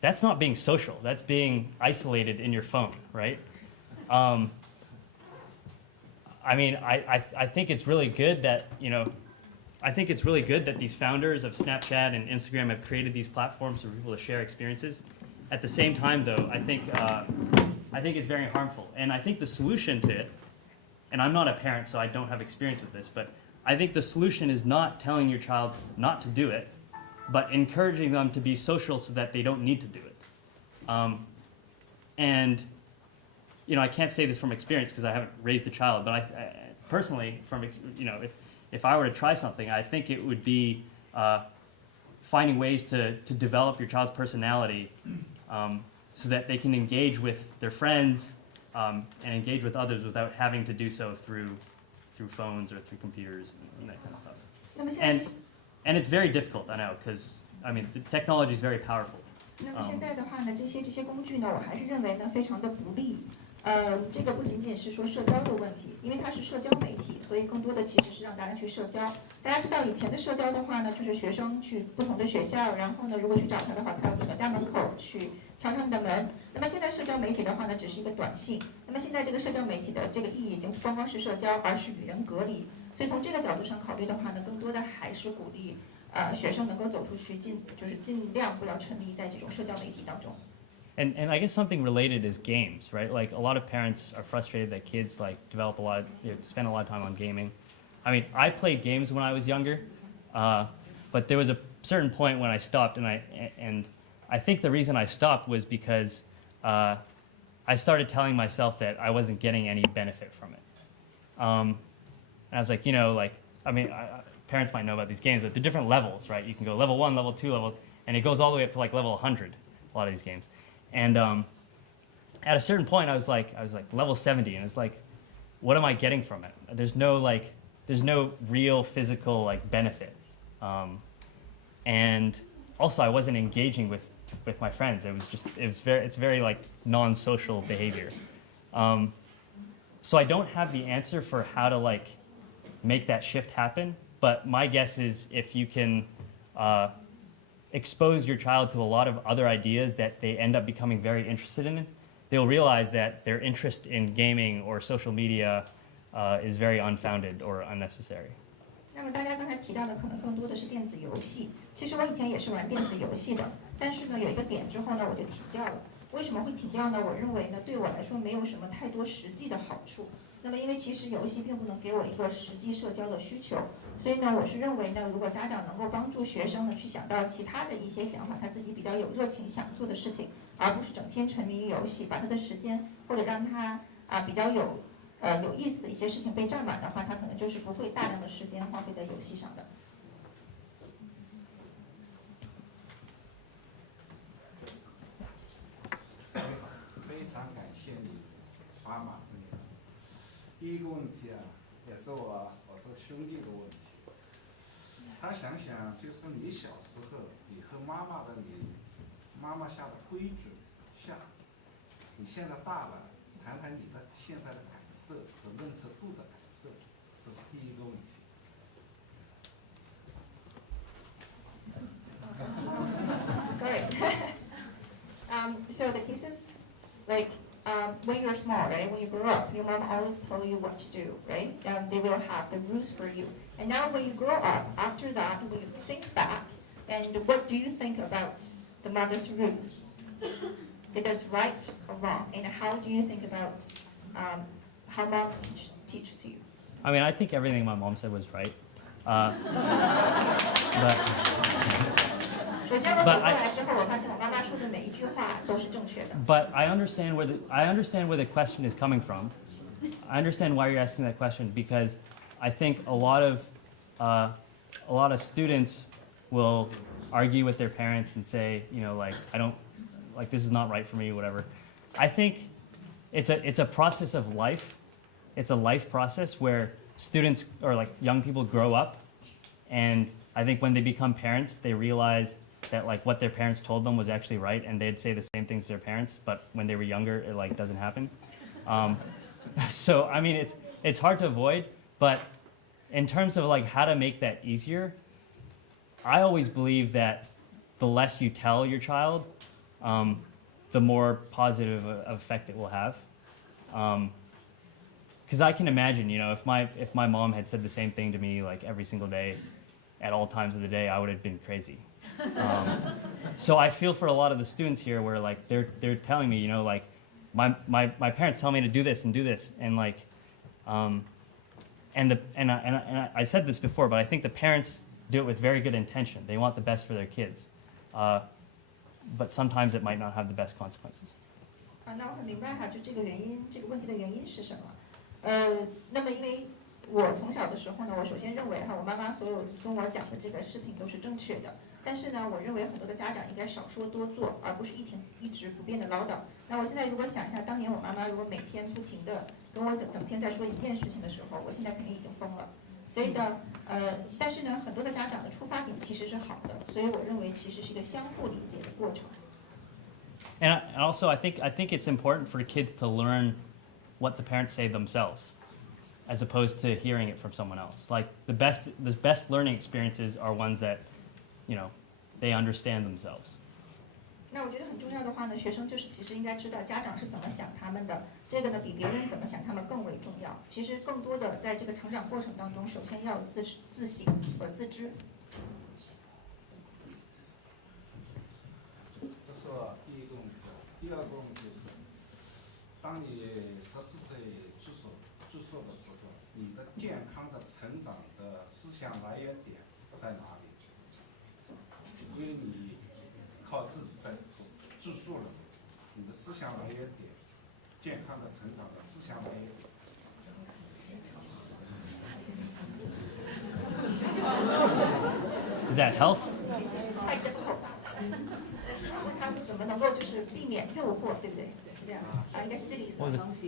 That's not being social. That's being isolated in your phone, right? I mean, I think it's really good that I think it's really good that these founders of Snapchat and Instagram have created these platforms for people to share experiences. At the same time, though, I think it's very harmful. And I think the solution to it, and I'm not a parent, so I don't have experience with this, but I think the solution is not telling your child not to do it, but encouraging them to be social so that they don't need to do it. And I can't say this from experience because I haven't raised a child, but I personally, if I were to try something, I think it would be finding ways to develop your child's personality so that they can engage with their friends and engage with others without having to do so through phones or through computers and that kind of stuff. And it's very difficult, I know, because the technology is very powerful. 那么现在的话呢，这些工具呢，我还是认为呢非常的不利。这个不仅仅是说社交的问题，因为它是社交媒体，所以更多的其实是让大家去社交。大家知道以前的社交的话呢，就是学生去不同的学校，然后呢，如果去找他的话，他要走到家门口去敲他们的门。那么现在社交媒体的话呢，只是一个短信。那么现在这个社交媒体的这个意义已经不光光是社交，而是与人隔离。所以从这个角度上考虑的话呢，更多的还是鼓励学生能够走出去，尽量不要沉溺在这种社交媒体当中。And I guess something related is games, right? Like a lot of parents are frustrated that kids develop a lot, spend a lot of time on gaming. I mean, I played games when I was younger, but there was a certain point when I stopped, and I think the reason I stopped was because I started telling myself that I wasn't getting any benefit from it. And I was like, parents might know about these games, but they're different levels, right? You can go level 1, level 2, and it goes all the way up to level 100. A lot of these games. And at a certain point, I was like level 70, and it's like, what am I getting from it? There's no real physical benefit. And also I wasn't engaging with my friends. It's very like non-social behavior. So I don't have the answer for how to like make that shift happen. But my guess is if you can expose your child to a lot of other ideas that they end up becoming very interested in, they'll realize that their interest in gaming or social media is very unfounded or unnecessary. 那么大家刚才提到的可能更多的是电子游戏。其实我以前也是玩电子游戏的，但是呢，有一个点之后呢，我就停掉了。为什么会停掉呢？我认为呢，对我来说没有什么太多实际的好处。那么因为其实游戏并不能给我一个实际社交的需求，所以呢，我是认为呢，如果家长能够帮助学生呢去想到其他的一些想法，他自己比较有热情想做的事情，而不是整天沉迷于游戏，把他的时间或者让他比较有意思的一些事情被占满的话，他可能就是不会大量的时间花费在游戏上的。非常感谢你妈妈。第一个问题啊，也是我说兄弟的问题。他想想，就是你小时候，你和妈妈下的规矩下，你现在大了，谈谈你的现在的感受和认识度的感受，这是第一个问题。Sorry. So the pieces, like when you're small, right? When you grow up, your mom always told you what to do, right? They will have the rules for you. And now when you grow up, after that, when you think back, and what do you think about the mother's rules? If there's right or wrong, and how do you think about how mom teaches you? I mean, I think everything my mom said was right. But I understand where the question is coming from. I understand why you're asking that question, because I think a lot of students will argue with their parents and say, you know, like, I don't, like, this is not right for me, whatever. I think it's a process of life. It's a life process where students or like young people grow up, and I think when they become parents, they realize that like what their parents told them was actually right, and they'd say the same things to their parents, but when they were younger, it like doesn't happen. So I mean, it's hard to avoid, but in terms of like how to make that easier, I always believe that the less you tell your child, the more positive effect it will have. Because I can imagine, you know, if my mom had said the same thing to me like every single day, at all times of the day, I would have been crazy. So I feel for a lot of the students here where like they're telling me, you know, like my parents tell me to do this, and like, and I said this before, but I think the parents do it with very good intention. They want the best for their kids, but sometimes it might not have the best consequences. 那我很明白哈，就这个问题的原因是什么？那么因为我从小的时候呢，我首先认为哈，我妈妈所有跟我讲的这个事情都是正确的。但是呢，我认为很多的家长应该少说多做，而不是一直不变的唠叨。那我现在如果想一下，当年我妈妈如果每天不停的跟我整天在说一件事情的时候，我现在肯定已经疯了。所以呢，但是呢，很多的家长的出发点其实是好的，所以我认为其实是一个相互理解的过程。And also, I think it's important for kids to learn what the parents say themselves, as opposed to hearing it from someone else. Like the best learning experiences are ones that, you know, they understand themselves. 那我觉得很重要的话呢，学生就是其实应该知道家长是怎么想他们的，这个呢比别人怎么想他们更为重要。其实更多的在这个成长过程当中，首先要有自省和自知。这是第一个问题。第二个问题是，当你14岁住宿的时候，你的健康的成长的思想来源点在哪里？因为你靠自己在住宿了，你的思想来源点，健康的成长的思想来源点。Is that health? 他们怎么能够就是避免诱惑，对不对？是这样啊，应该是这个意思。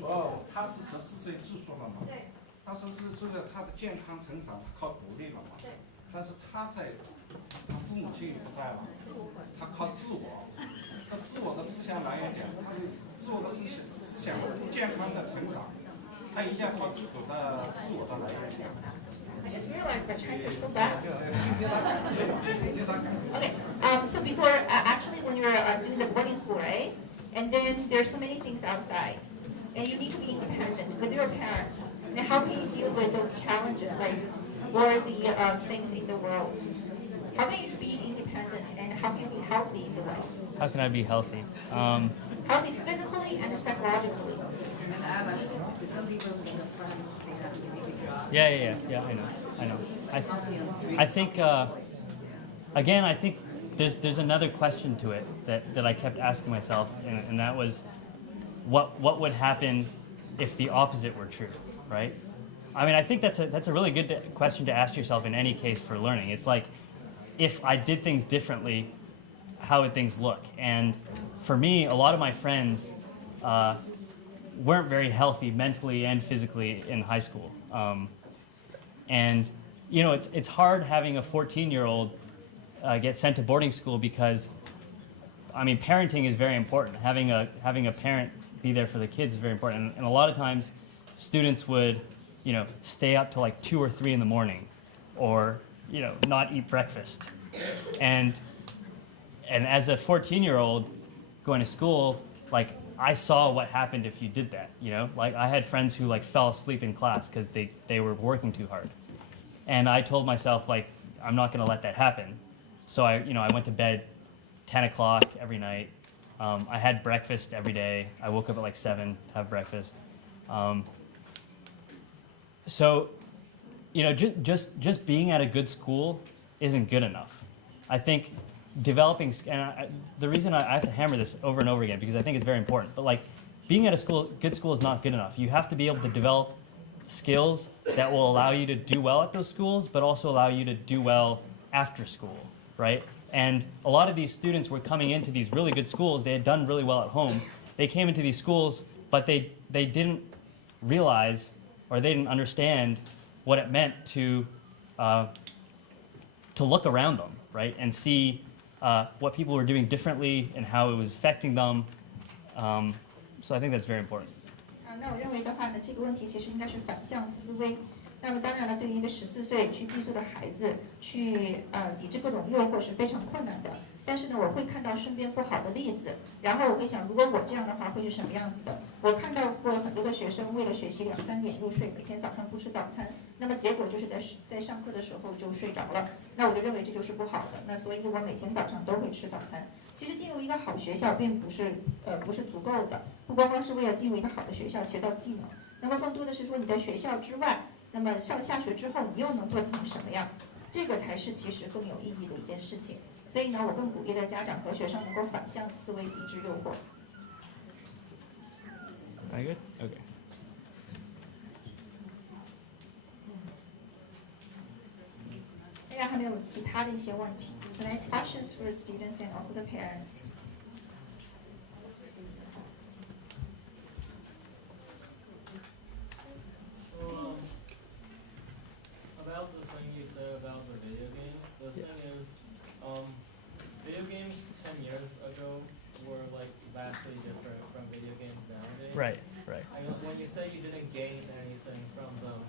哦，他是14岁住宿了嘛？对。他14岁住在他的健康成长，靠独立了嘛？对。但是他在他父母亲记忆不在了，他靠自我，他自我的思想来源讲，他是自我的思想健康的成长，他一定要靠自我的来源讲。I just realized that Chinese are so bad. Okay, so before, actually when you're doing the boarding school, right? And then there's so many things outside. And you need to be independent with your parents. Now how can you deal with those challenges, like, or the things in the world? How can you be independent and how can you be healthy in the world? How can I be healthy? Healthy physically and psychologically. Some people in the front, they have to make a job. Yeah, I know. I think, again, I think there's another question to it that I kept asking myself, and that was, what would happen if the opposite were true, right? I mean, I think that's a really good question to ask yourself in any case for learning. It's like, if I did things differently, how would things look? And for me, a lot of my friends weren't very healthy mentally and physically in high school. And you know, it's hard having a 14-year-old get sent to boarding school because, I mean, parenting is very important. Having a parent be there for the kids is very important. And a lot of times, students would, you know, stay up till like 2 or 3 in the morning, or you know, not eat breakfast. And as a 14-year-old going to school, like, I saw what happened if you did that, you know? Like, I had friends who like fell asleep in class because they were working too hard. And I told myself, like, I'm not gonna let that happen. So I went to bed 10 o'clock every night. I had breakfast every day. I woke up at like 7 to have breakfast. So, you know, just being at a good school isn't good enough. I think developing, and the reason I have to hammer this over and over again, because I think it's very important, but like, being at a good school is not good enough. You have to be able to develop skills that will allow you to do well at those schools, but also allow you to do well after school, right? And a lot of these students were coming into these really good schools. They had done really well at home. They came into these schools, but they didn't realize, or they didn't understand what it meant to look around them, right? And see what people were doing differently and how it was affecting them. So I think that's very important. 那我认为的话呢，这个问题其实应该是反向思维。那么当然了，对于一个14岁去寄宿的孩子，去抵制各种诱惑是非常困难的。但是呢，我会看到身边不好的例子，然后我会想，如果我这样的话会是什么样子的？我看到过很多的学生为了学习2、3点入睡，每天早上不吃早餐，那么结果就是在上课的时候就睡着了。那我就认为这就是不好的。那所以我每天早上都会吃早餐。其实进入一个好学校并不是足够的，不光光是为了进入一个好的学校学到技能，那么更多的是说你在学校之外，那么上下学之后你又能做成什么样？这个才是其实更有意义的一件事情。所以呢，我更鼓励的家长和学生能够反向思维，抵制诱惑。Are you good? Okay. 大家还没有其他的一些问题 ？Any questions for students and also the parents? So, about the thing you said about the video games, the thing is, video games 10 years ago were like vastly different from video games nowadays. Right. I mean, when you say you didn't gain anything from them,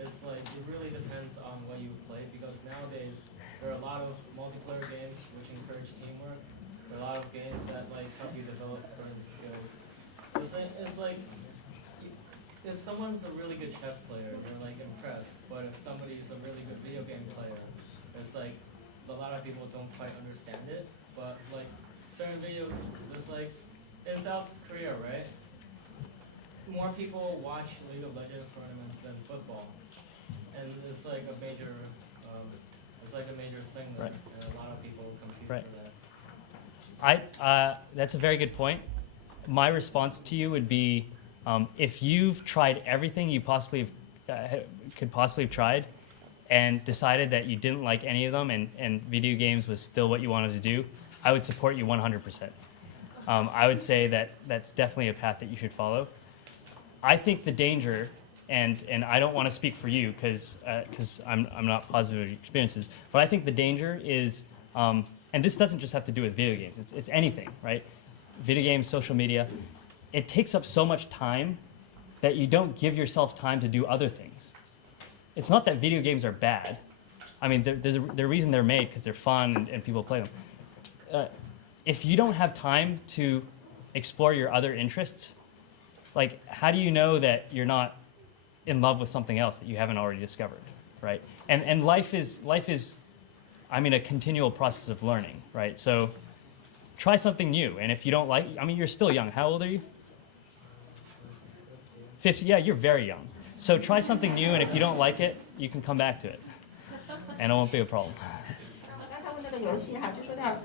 it's like it really depends on what you play, because nowadays there are a lot of multiplayer games which encourage teamwork. There are a lot of games that like help you develop certain skills. The thing is like, if someone's a really good chess player, you're like impressed. But if somebody is a really good video game player, it's like a lot of people don't quite understand it. But like certain there's like in South Korea, right? More people watch League of Legends tournaments than football, and it's like a major thing that a lot of people compete for that. That's a very good point. My response to you would be, if you've tried everything you could possibly have tried, and decided that you didn't like any of them, and video games was still what you wanted to do, I would support you 100%. I would say that that's definitely a path that you should follow. I think the danger, and I don't want to speak for you because I'm not positive of your experiences, but I think the danger is And this doesn't just have to do with video games. It's anything, right? Video games, social media. It takes up so much time that you don't give yourself time to do other things. It's not that video games are bad. I mean, there's a reason they're made because they're fun and people play them. If you don't have time to explore your other interests, like how do you know that you're not in love with something else that you haven't already discovered, right? And life is, I mean, a continual process of learning, right? So try something new, and if you don't like, I mean, you're still young. How old are you? 50, yeah, you're very young. So try something new, and if you don't like it, you can come back to it, and it won't be a problem. 刚才问那个游戏哈，就说到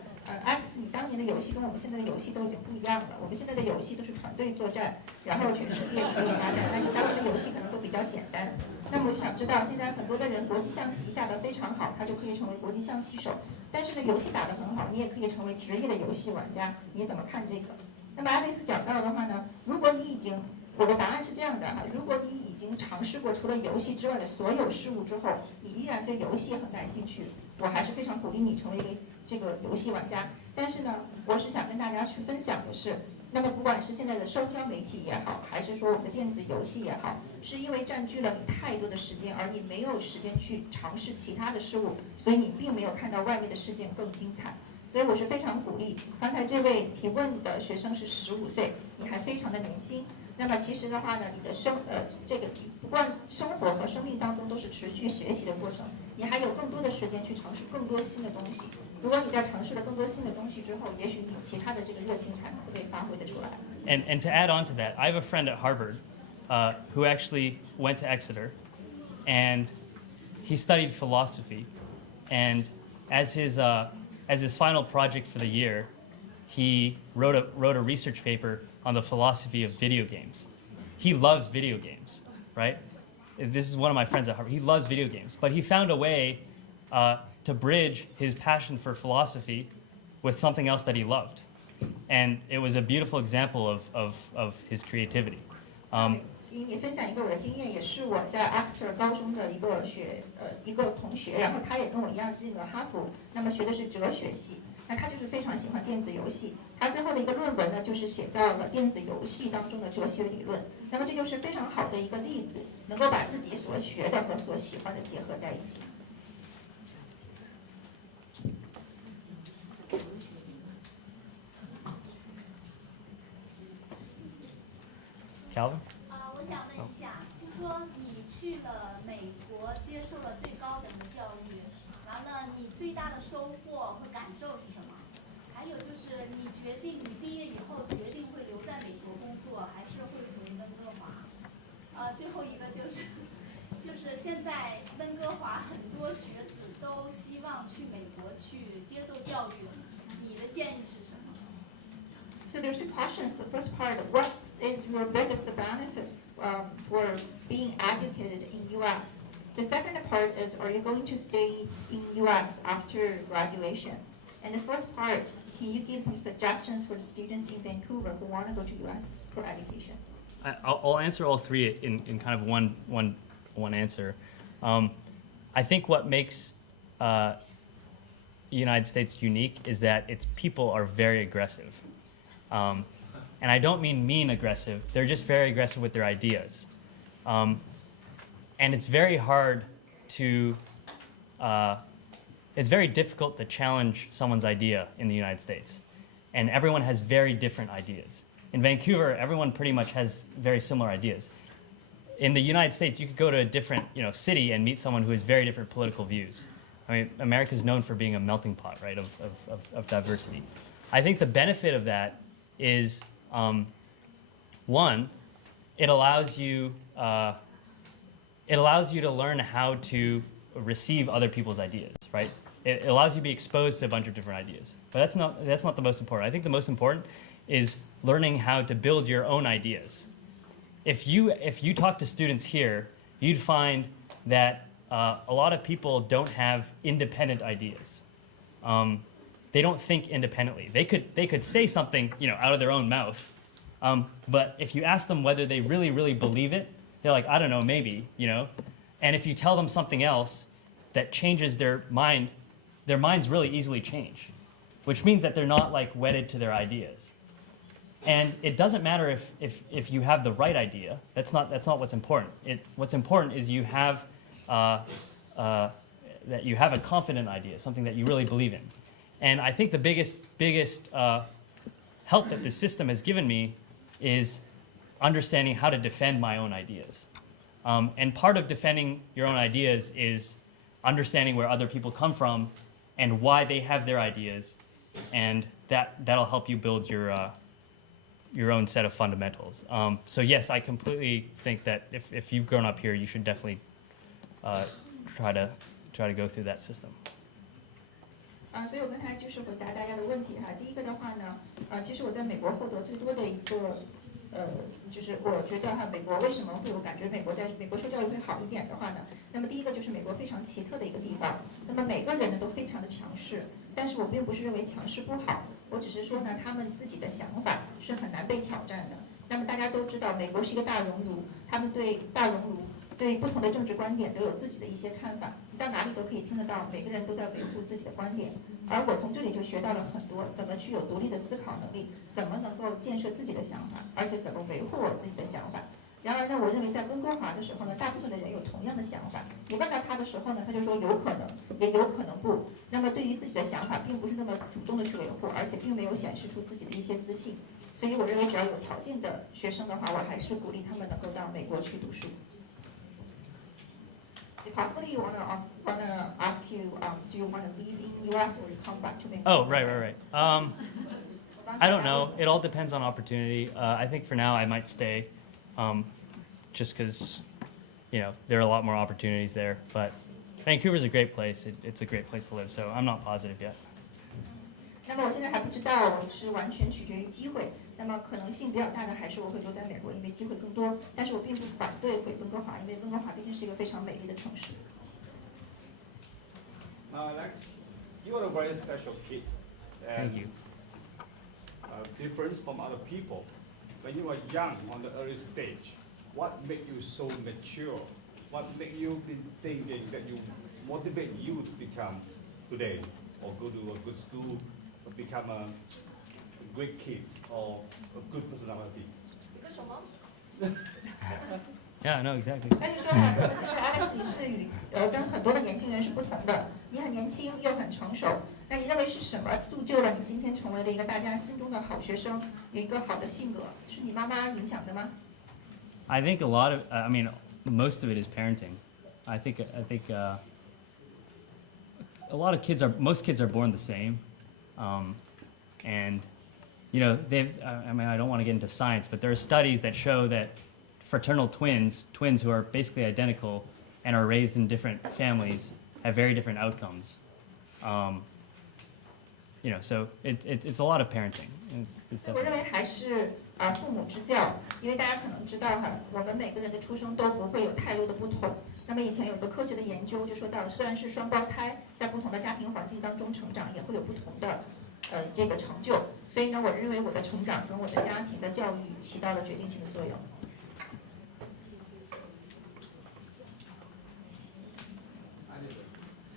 Alex， 你当年的游戏跟我们现在的游戏都已经不一样了。我们现在的游戏都是团队作战，然后全世界可以发展。那你当年的游戏可能都比较简单。那么我就想知道，现在很多的人国际象棋下得非常好，他就可以成为国际象棋手。但是呢，游戏打得很好，你也可以成为职业的游戏玩家。你怎么看这个？那么 Alex 讲到的话呢，如果你已经，我的答案是这样的哈，如果你已经尝试过除了游戏之外的所有事物之后，你依然对游戏很感兴趣，我还是非常鼓励你成为这个游戏玩家。但是呢，我是想跟大家去分享的是，那么不管是现在的社交媒体也好，还是说我们的电子游戏也好，是因为占据了你太多的时间，而你没有时间去尝试其他的事物，所以你并没有看到外面的世界更精彩。所以我是非常鼓励，刚才这位提问的学生是15岁，你还非常的年轻。那么其实的话呢，你的这个不管生活和生命当中都是持续学习的过程，你还有更多的时间去尝试更多新的东西。如果你在尝试了更多新的东西之后，也许你其他的这个热情才能会被发挥得出来。And to add on to that, I have a friend at Harvard who actually went to Exeter, and he studied philosophy. And as his final project for the year, he wrote a research paper on the philosophy of video games. He loves video games, right? This is one of my friends at Harvard. He loves video games, but he found a way to bridge his passion for philosophy with something else that he loved. And it was a beautiful example of his creativity. 也分享一个我的经验，也是我在 Exeter 高中的一个同学，然后他也跟我一样进了哈佛，那么学的是哲学系。那他就是非常喜欢电子游戏，他最后的一个论文呢，就是写到了电子游戏当中的哲学理论。那么这就是非常好的一个例子，能够把自己所学的和所喜欢的结合在一起。Calvin? 我想问一下，就说你去了美国，接受了最高等的教育，然后呢，你最大的收获和感受是什么？还有就是你决定你毕业以后决定会留在美国工作，还是会回温哥华？最后一个就是现在温哥华很多学子都希望去美国去接受教育，你的建议是什么？ So there's two questions. The first part, what is your biggest benefit for being educated in U.S.? The second part is, are you going to stay in U.S. after graduation? And the first part, can you give some suggestions for the students in Vancouver who want to go to U.S. for education? I'll answer all three in kind of one answer. I think what makes the United States unique is that its people are very aggressive. And I don't mean mean aggressive, they're just very aggressive with their ideas. And it's very hard to, it's very difficult to challenge someone's idea in the United States. And everyone has very different ideas. In Vancouver, everyone pretty much has very similar ideas. In the United States, you could go to a different city and meet someone who has very different political views. I mean, America is known for being a melting pot, right, of diversity. I think the benefit of that is, one, it allows you to learn how to receive other people's ideas, right? It allows you to be exposed to a bunch of different ideas. But that's not the most important. I think the most important is learning how to build your own ideas. If you talk to students here, you'd find that a lot of people don't have independent ideas. They don't think independently. They could say something out of their own mouth, but if you ask them whether they really believe it, they're like, I don't know, maybe, And if you tell them something else that changes their mind their minds really easily change, which means that they're not like wedded to their ideas. And it doesn't matter if you have the right idea. That's not what's important. What's important is you have that you have a confident idea, something that you really believe in. And I think the biggest help that this system has given me is understanding how to defend my own ideas. And part of defending your own ideas is understanding where other people come from and why they have their ideas, and that'll help you build your own set of fundamentals. So yes, I completely think that if you've grown up here, you should definitely try to go through that system. 所以我刚才就是回答大家的问题哈。第一个的话呢，其实我在美国获得最多的一个，就是我觉得哈，美国为什么会我感觉美国受教育会好一点的话呢？那么第一个就是美国非常奇特的一个地方，那么每个人呢都非常的强势，但是我并不是认为强势不好，我只是说呢，他们自己的想法是很难被挑战的。那么大家都知道，美国是一个大熔炉，他们对大熔炉。对不同的政治观点都有自己的一些看法，你到哪里都可以听得到，每个人都在维护自己的观点。而我从这里就学到了很多，怎么去有独立的思考能力，怎么能够建设自己的想法，而且怎么维护我自己的想法。然而呢，我认为在温哥华的时候呢，大部分的人有同样的想法。你问到他的时候呢，他就说有可能，也有可能不。那么对于自己的想法，并不是那么主动的去维护，而且并没有显示出自己的一些自信。所以我认为，只要有条件的学生的话，我还是鼓励他们能够到美国去读书。Possibly, want to ask you, do you want to live in U.S. or you come back to Vancouver? Oh, right. I don't know. It all depends on opportunity. I think for now I might stay, just because, there are a lot more opportunities there. But Vancouver's a great place. It's a great place to live. So I'm not positive yet. 那么我现在还不知道，我是完全取决于机会。那么可能性比较大的还是我会留在美国，因为机会更多。但是我并不反对回温哥华，因为温哥华毕竟是一个非常美丽的城市。Alex, you are a very special kid. Thank you. Different from other people. When you were young on the early stage, what made you so mature? What made you be thinking that you motivate you to become today, or go to a good school, or become a great kid or a good personality? Yeah, no, exactly. 那就说呢，就是 Alex， 你是跟很多的年轻人是不同的，你很年轻又很成熟。那你认为是什么铸就了你今天成为了一个大家心中的好学生，有一个好的性格？是你妈妈影响的吗 I think a lot of, most of it is parenting. I think a lot of most kids are born the same, and I don't want to get into science, but there are studies that show that fraternal twins who are basically identical and are raised in different families, have very different outcomes. So it's a lot of parenting. 我认为还是父母之教，因为大家可能知道哈，我们每个人的出生都不会有太多的不同。那么以前有一个科学的研究就说到，虽然是双胞胎，在不同的家庭环境当中成长，也会有不同的这个成就。所以呢，我认为我的成长跟我的家庭的教育起到了决定性的作用。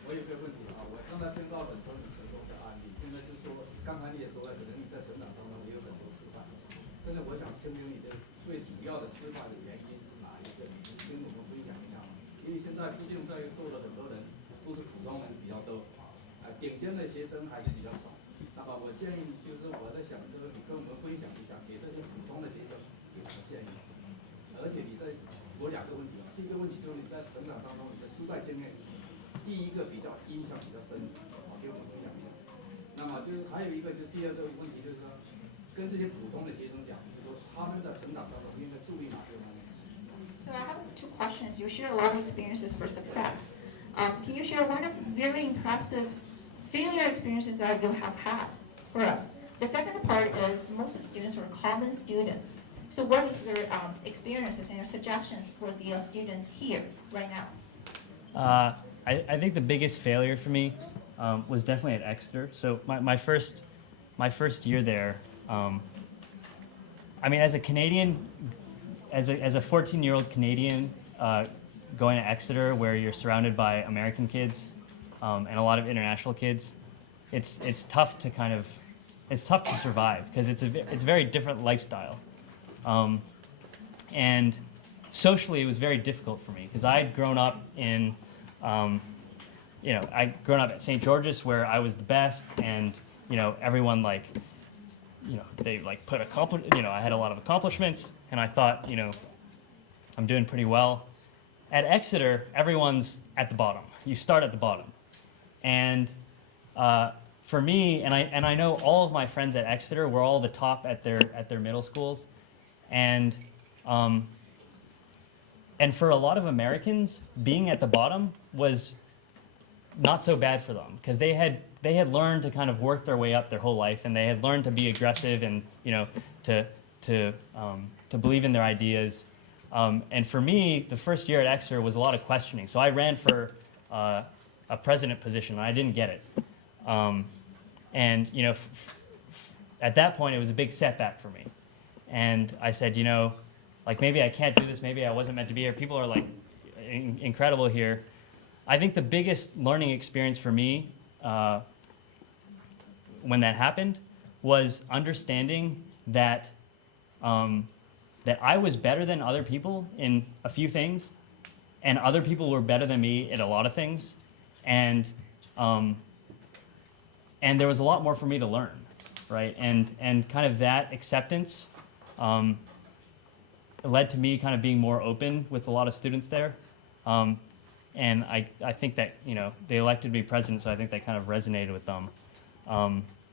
我有个问题啊，我刚才听到很多你成功的案例，现在是说，刚才你也说了，可能你在成长当中也有很多失败，但是我想听听你的最主要的失败的原因是哪一个？你跟我们分享一下吗？因为现在毕竟在座的很多人都是普通人比较多，顶尖的学生还是比较少。那么我建议就是我在想，就是你跟我们分享一下，给这些普通的学生有什么建议？而且你在我两个问题啊，第一个问题就是你在成长当中你的失败经验。第一个比较印象比较深，给我们分享一下。那么就是还有一个，就是第二个问题，就是说跟这些普通的学生讲，就是说他们在成长当中应该注意哪些方面。So I have two questions. You share a lot of experiences for success. Can you share one of very impressive failure experiences that you have had for us? The second part is most of the students are common students. So what is your experiences and your suggestions for the students here right now? I think the biggest failure for me was definitely at Exeter. So my first year there, as a Canadian, as a 14-year-old Canadian going to Exeter where you're surrounded by American kids, and a lot of international kids, it's tough to survive because it's a very different lifestyle, and socially it was very difficult for me because I'd grown up in, I'd grown up at St. George's where I was the best, and everyone they put I had a lot of accomplishments, and I thought I'm doing pretty well. At Exeter, everyone's at the bottom. You start at the bottom, and for me, and I know all of my friends at Exeter were all the top at their middle schools, and for a lot of Americans, being at the bottom was not so bad for them because they had learned to kind of work their way up their whole life, and they had learned to be aggressive and to believe in their ideas. And for me, the first year at Exeter was a lot of questioning. So I ran for a president position, and I didn't get it. And at that point, it was a big setback for me. And I said, maybe I can't do this. Maybe I wasn't meant to be here. People are incredible here. I think the biggest learning experience for me when that happened was understanding that that I was better than other people in a few things, and other people were better than me in a lot of things, and there was a lot more for me to learn, right? And kind of that acceptance led to me kind of being more open with a lot of students there. And I think that, they elected me president, so I think that kind of resonated with them.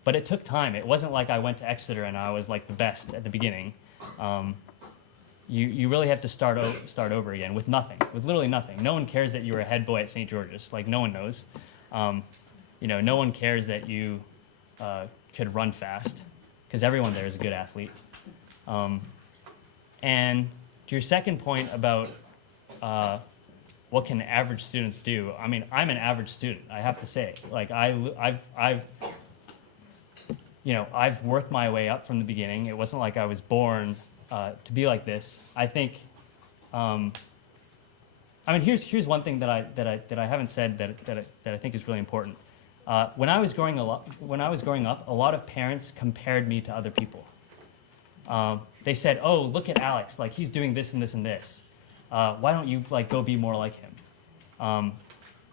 But it took time. It wasn't like I went to Exeter and I was the best at the beginning. You really have to start over again with nothing, with literally nothing. No one cares that you were a head boy at St. George's. No one knows. No one cares that you could run fast, because everyone there is a good athlete. And to your second point about what can average students do? I mean, I'm an average student, I have to say. I've worked my way up from the beginning. It wasn't like I was born to be like this. I think. Here's one thing that I haven't said that I think is really important. When I was growing up, a lot of parents compared me to other people. They said, "Oh, look at Alex! He's doing this and this and this. Why don't you go be more like him?"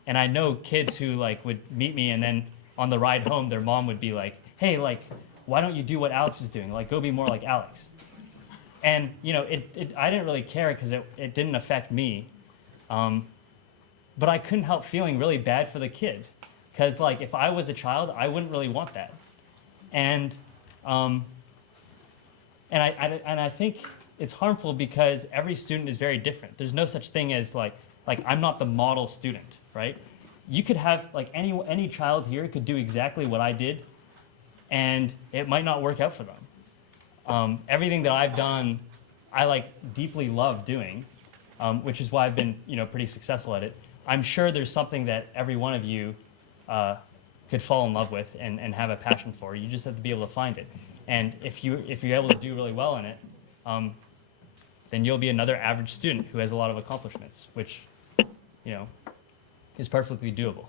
And I know kids who would meet me, and then on the ride home, their mom would be like, "Hey, why don't you do what Alex is doing? Go be more like Alex." And I didn't really care because it didn't affect me. But I couldn't help feeling really bad for the kid, because if I was a child, I wouldn't really want that. And I think it's harmful because every student is very different. There's no such thing as I'm not the model student, right? You could have any child here could do exactly what I did, and it might not work out for them. Everything that I've done, I deeply love doing, which is why I've been pretty successful at it. I'm sure there's something that every one of you could fall in love with and have a passion for. You just have to be able to find it. And if you're able to do really well in it, then you'll be another average student who has a lot of accomplishments, which is perfectly doable.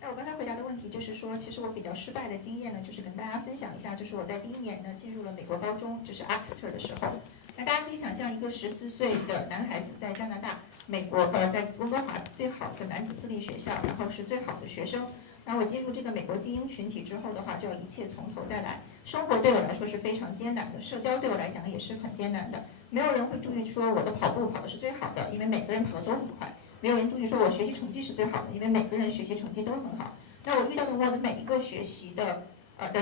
那我刚才回答的问题就是说，其实我比较失败的经验呢，就是跟大家分享一下，就是我在第一年呢进入了美国高中，就是 Exeter 的时候，那大家可以想象一个14岁的男孩子在加拿大、美国在温哥华最好的男子私立学校，然后是最好的学生。然后我进入这个美国精英群体之后的话，就要一切从头再来。生活对我来说是非常艰难的，社交对我来讲也是很艰难的。没有人会注意说我的跑步跑的是最好的，因为每个人跑得都很快。没有人注意说我学习成绩是最好的，因为每个人学习成绩都很好。那我遇到的我的每一个学习的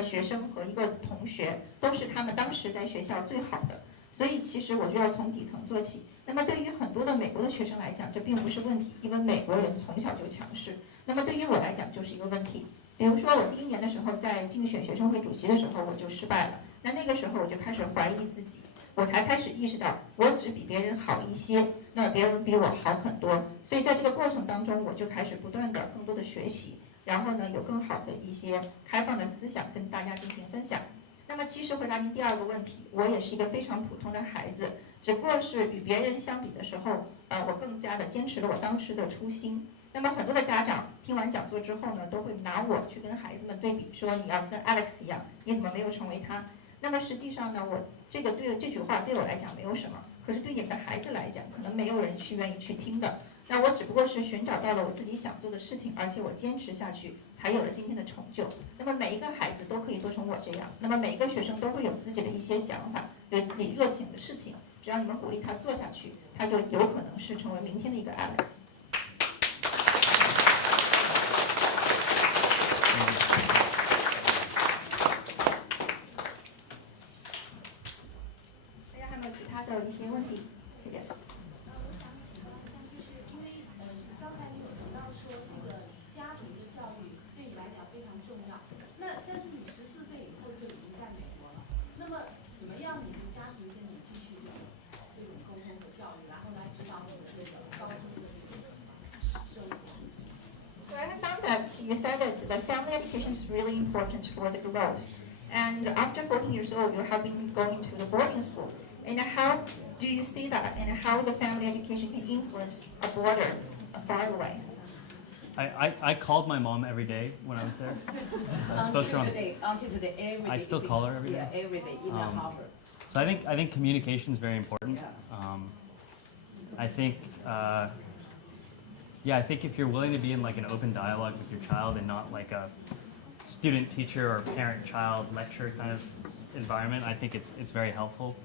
学生和一个同学，都是他们当时在学校最好的。所以其实我就要从底层做起。那么对于很多的美国的学生来讲，这并不是问题，因为美国人从小就强势。那么对于我来讲就是一个问题。比如说我第一年的时候在竞选学生会主席的时候我就失败了，那个时候我就开始怀疑自己，我才开始意识到我只比别人好一些，那别人比我好很多。所以在这个过程当中，我就开始不断的更多的学习，然后呢有更好的一些开放的思想跟大家进行分享。那么其实回答您第二个问题，我也是一个非常普通的孩子，只不过是与别人相比的时候，我更加的坚持了我当时的初心。那么很多的家长听完讲座之后呢，都会拿我去跟孩子们对比，说你要跟 Alex 一样，你怎么没有成为他？那么实际上呢，我这句话对我来讲没有什么，可是对你们的孩子来讲，可能没有人愿意去听的。那我只不过是寻找到了我自己想做的事情，而且我坚持下去，才有了今天的成就。那么每一个孩子都可以做成我这样，那么每一个学生都会有自己的一些想法，有自己热情的事情，只要你们鼓励他做下去，他就有可能是成为明天的一个 Alex。大家还有没有其他的一些问题 ？Yes。我想请问一下，就是因为刚才你有提到说这个家庭的教育对你来讲非常重要，但是你14岁以后就已经在美国了，那么怎么样你的家庭跟你继续有这种沟通和教育，然后来指导你的这个高中的这个生活？ So I have found that you said that the family education is really important for the growth. And after 14 years old, you have been going to the boarding school. And how do you see that? And how the family education can influence a border far away? I called my mom every day when I was there. I spoke to her. Until today, every day. I still call her every day. Yeah, every day, even Harvard. So I think communication is very important. I think I think if you're willing to be in like an open dialogue with your child and not like a student teacher or parent child lecture kind of environment, I think it's very helpful.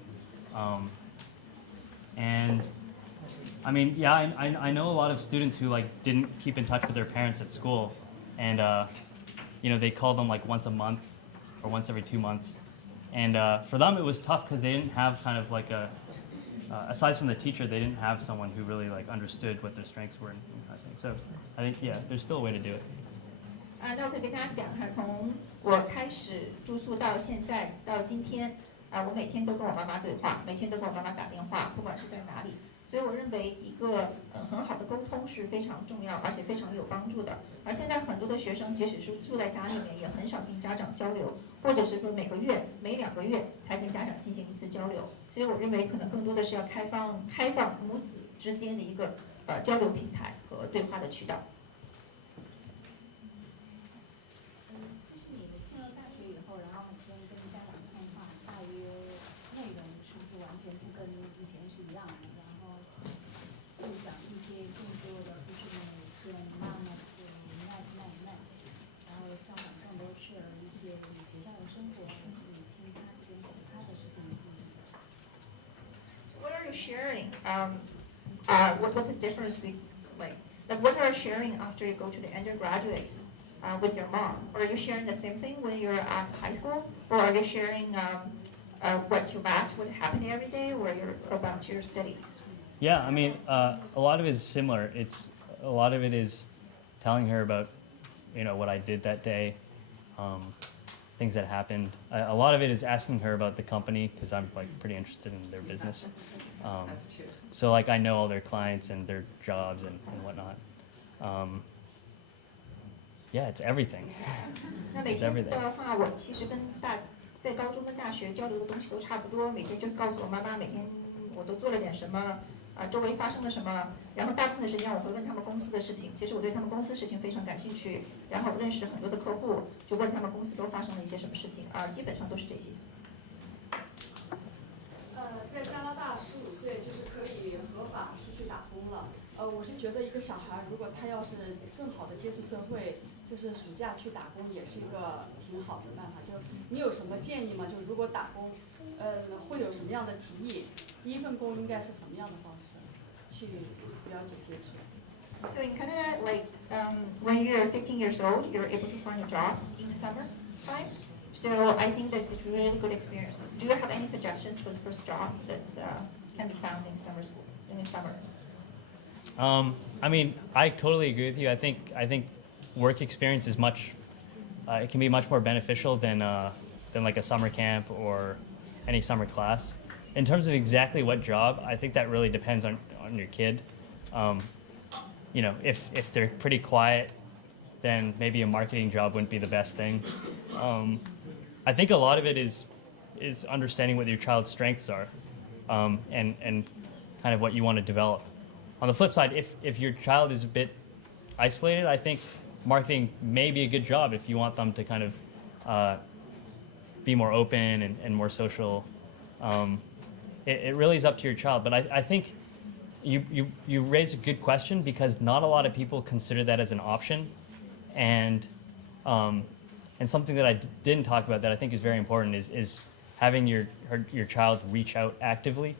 And I mean, yeah, I know a lot of students who like didn't keep in touch with their parents at school, and you know, they call them like once a month or once every 2 months, and for them it was tough because they didn't have kind of like a aside from the teacher, they didn't have someone who really like understood what their strengths were and kind of thing. So I think there's still a way to do it. 那我可以跟大家讲哈，从我开始住宿到现在到今天，我每天都跟我妈妈对话，每天都跟我妈妈打电话，不管是在哪里。所以我认为一个很好的沟通是非常重要，而且非常有帮助的。而现在很多的学生，即使是住在家里面，也很少跟家长交流，或者是说每个月、每2个月才跟家长进行一次交流。所以我认为可能更多的是要开放母子之间的一个交流平台和对话的渠道。就是你进了大学以后，然后跟家长通话，大约内容是不是完全就跟以前是一样的？然后会讲一些更多的不是跟妈妈然后相反更多是一些你学校的生活，你听他跟其他的事情进行。What are you sharing? What the difference be like what are you sharing after you go to the undergraduates with your mom? Or are you sharing the same thing when you're at high school? Or are you sharing what happening every day, or about your studies? Yeah, I mean, a lot of it is similar. A lot of it is telling her about, you know, what I did that day, things that happened. A lot of it is asking her about the company because I'm like pretty interested in their business. That's true. So like I know all their clients and their jobs and whatnot. Yeah, it's everything. 那每天的话，我其实在高中跟大学交流的东西都差不多，每天就告诉我妈妈每天我都做了点什么，周围发生了什么，然后大部分的时间我会问他们公司的事情。其实我对他们公司事情非常感兴趣，然后认识很多的客户，就问他们公司都发生了一些什么事情基本上都是这些。在加拿大15岁就是可以合法出去打工了。我是觉得一个小孩如果他要是更好的接触社会，就是暑假去打工也是一个挺好的办法。就你有什么建议吗？就如果打工，会有什么样的提议？第一份工应该是什么样的方式去了解接触？ So in Canada, like when you're 15 years old, you're able to find a job in the summer time. So I think that's a really good experience. Do you have any suggestions for the first job that can be found in summer school, in the summer? I mean, I totally agree with you. I think work experience is it can be much more beneficial than like a summer camp or any summer class. In terms of exactly what job, I think that really depends on your kid. You know, if they're pretty quiet, then maybe a marketing job wouldn't be the best thing. I think a lot of it is understanding what your child's strengths are, and kind of what you want to develop. On the flip side, if your child is a bit isolated, I think marketing may be a good job if you want them to kind of be more open and more social. It really is up to your child, but I think you raise a good question because not a lot of people consider that as an option, and something that I didn't talk about that I think is very important is having your child reach out actively.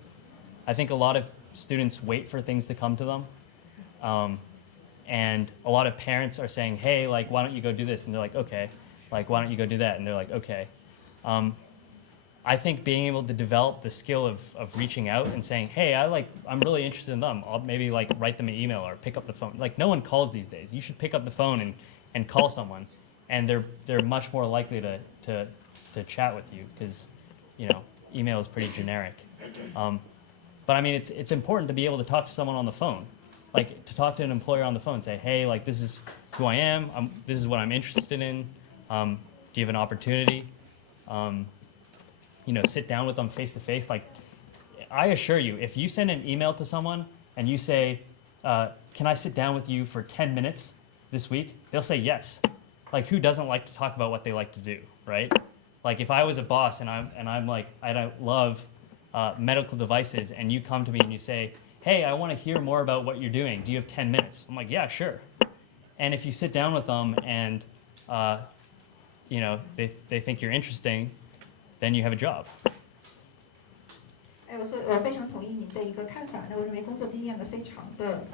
I think a lot of students wait for things to come to them, and a lot of parents are saying, hey, like, why don't you go do this? And they're like, okay. Like, why don't you go do that? And they're like, okay. I think being able to develop the skill of reaching out and saying, hey, I'm really interested in them. I'll maybe like write them an email or pick up the phone. Like, no one calls these days. You should pick up the phone and call someone, and they're much more likely to chat with you because, you know, email is pretty generic. But I mean, it's important to be able to talk to someone on the phone, like to talk to an employer on the phone, say, hey, like, this is who I am. This is what I'm interested in. Do you have an opportunity? You know, sit down with them face to face. Like, I assure you, if you send an email to someone and you say, can I sit down with you for 10 minutes this week? They'll say yes. Like, who doesn't like to talk about what they like to do, right? Like, if I was a boss and I'm like, I love medical devices, and you come to me and you say, hey, I want to hear more about what you're doing. Do you have 10 minutes? I'm like, yeah, sure. And if you sit down with them and, you know, they think you're interesting, then you have a job. 我非常同意您的一个看法。那我认为工作经验呢非常的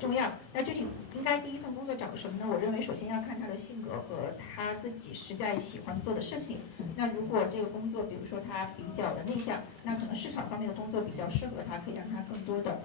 重要。那具体应该第一份工作找什么呢？我认为首先要看他的性格和他自己实在喜欢做的事情。那如果这个工作，比如说他比较的内向，那可能市场方面的工作比较适合他，可以让他更多的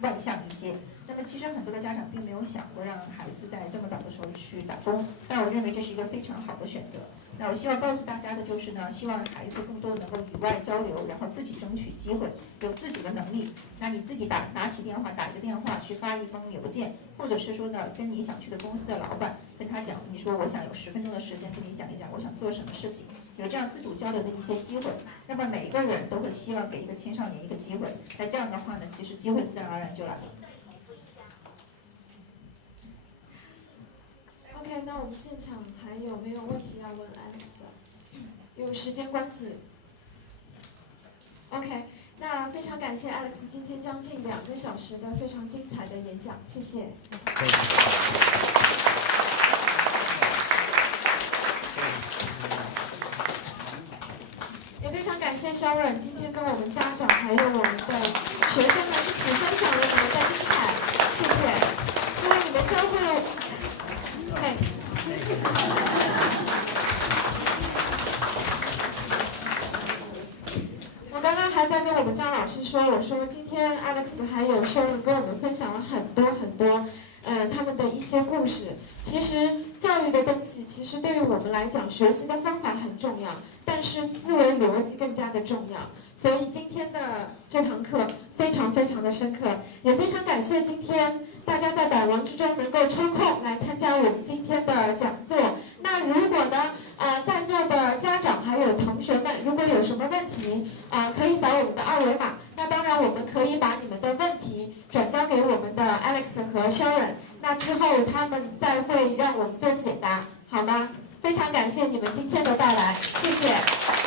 外向一些。那么其实很多的家长并没有想过让孩子在这么早的时候去打工，但我认为这是一个非常好的选择。那我希望告诉大家的就是呢，希望孩子更多的能够与外交流，然后自己争取机会，有自主的能力。那你自己拿起电话，打一个电话，去发一封邮件，或者是说呢，跟你想去的公司的老板跟他讲，你说我想有10分钟的时间跟你讲一讲我想做什么事情，有这样自主交流的一些机会。那么每一个人都会希望给一个青少年一个机会，那这样的话呢，其实机会自然而然就来了。OK， 那我们现场还有没有问题要问 Alex 的？有时间关系。OK， 那非常感谢 Alex 今天将近2个小时的非常精彩的演讲，谢谢。也非常感谢 Sharon 今天跟我们家长还有我们的学生们一起分享了你们的精彩，谢谢，因为你们教会了。我刚刚还在跟我们张老师说，我说今天 Alex 还有 Sharon 跟我们分享了很多他们的一些故事。其实教育的东西，其实对于我们来讲，学习的方法很重要，但是思维逻辑更加的重要。所以今天的这堂课非常的深刻，也非常感谢今天大家在百忙之中能够抽空来参加我们今天的讲座。那如果呢，在座的家长还有同学们，如果有什么问题，可以扫我们的2维码。那当然，我们可以把你们的问题转交给我们的 Alex 和 Sharon， 那之后他们再会让我们做解答，好吗？非常感谢你们今天的到来，谢谢。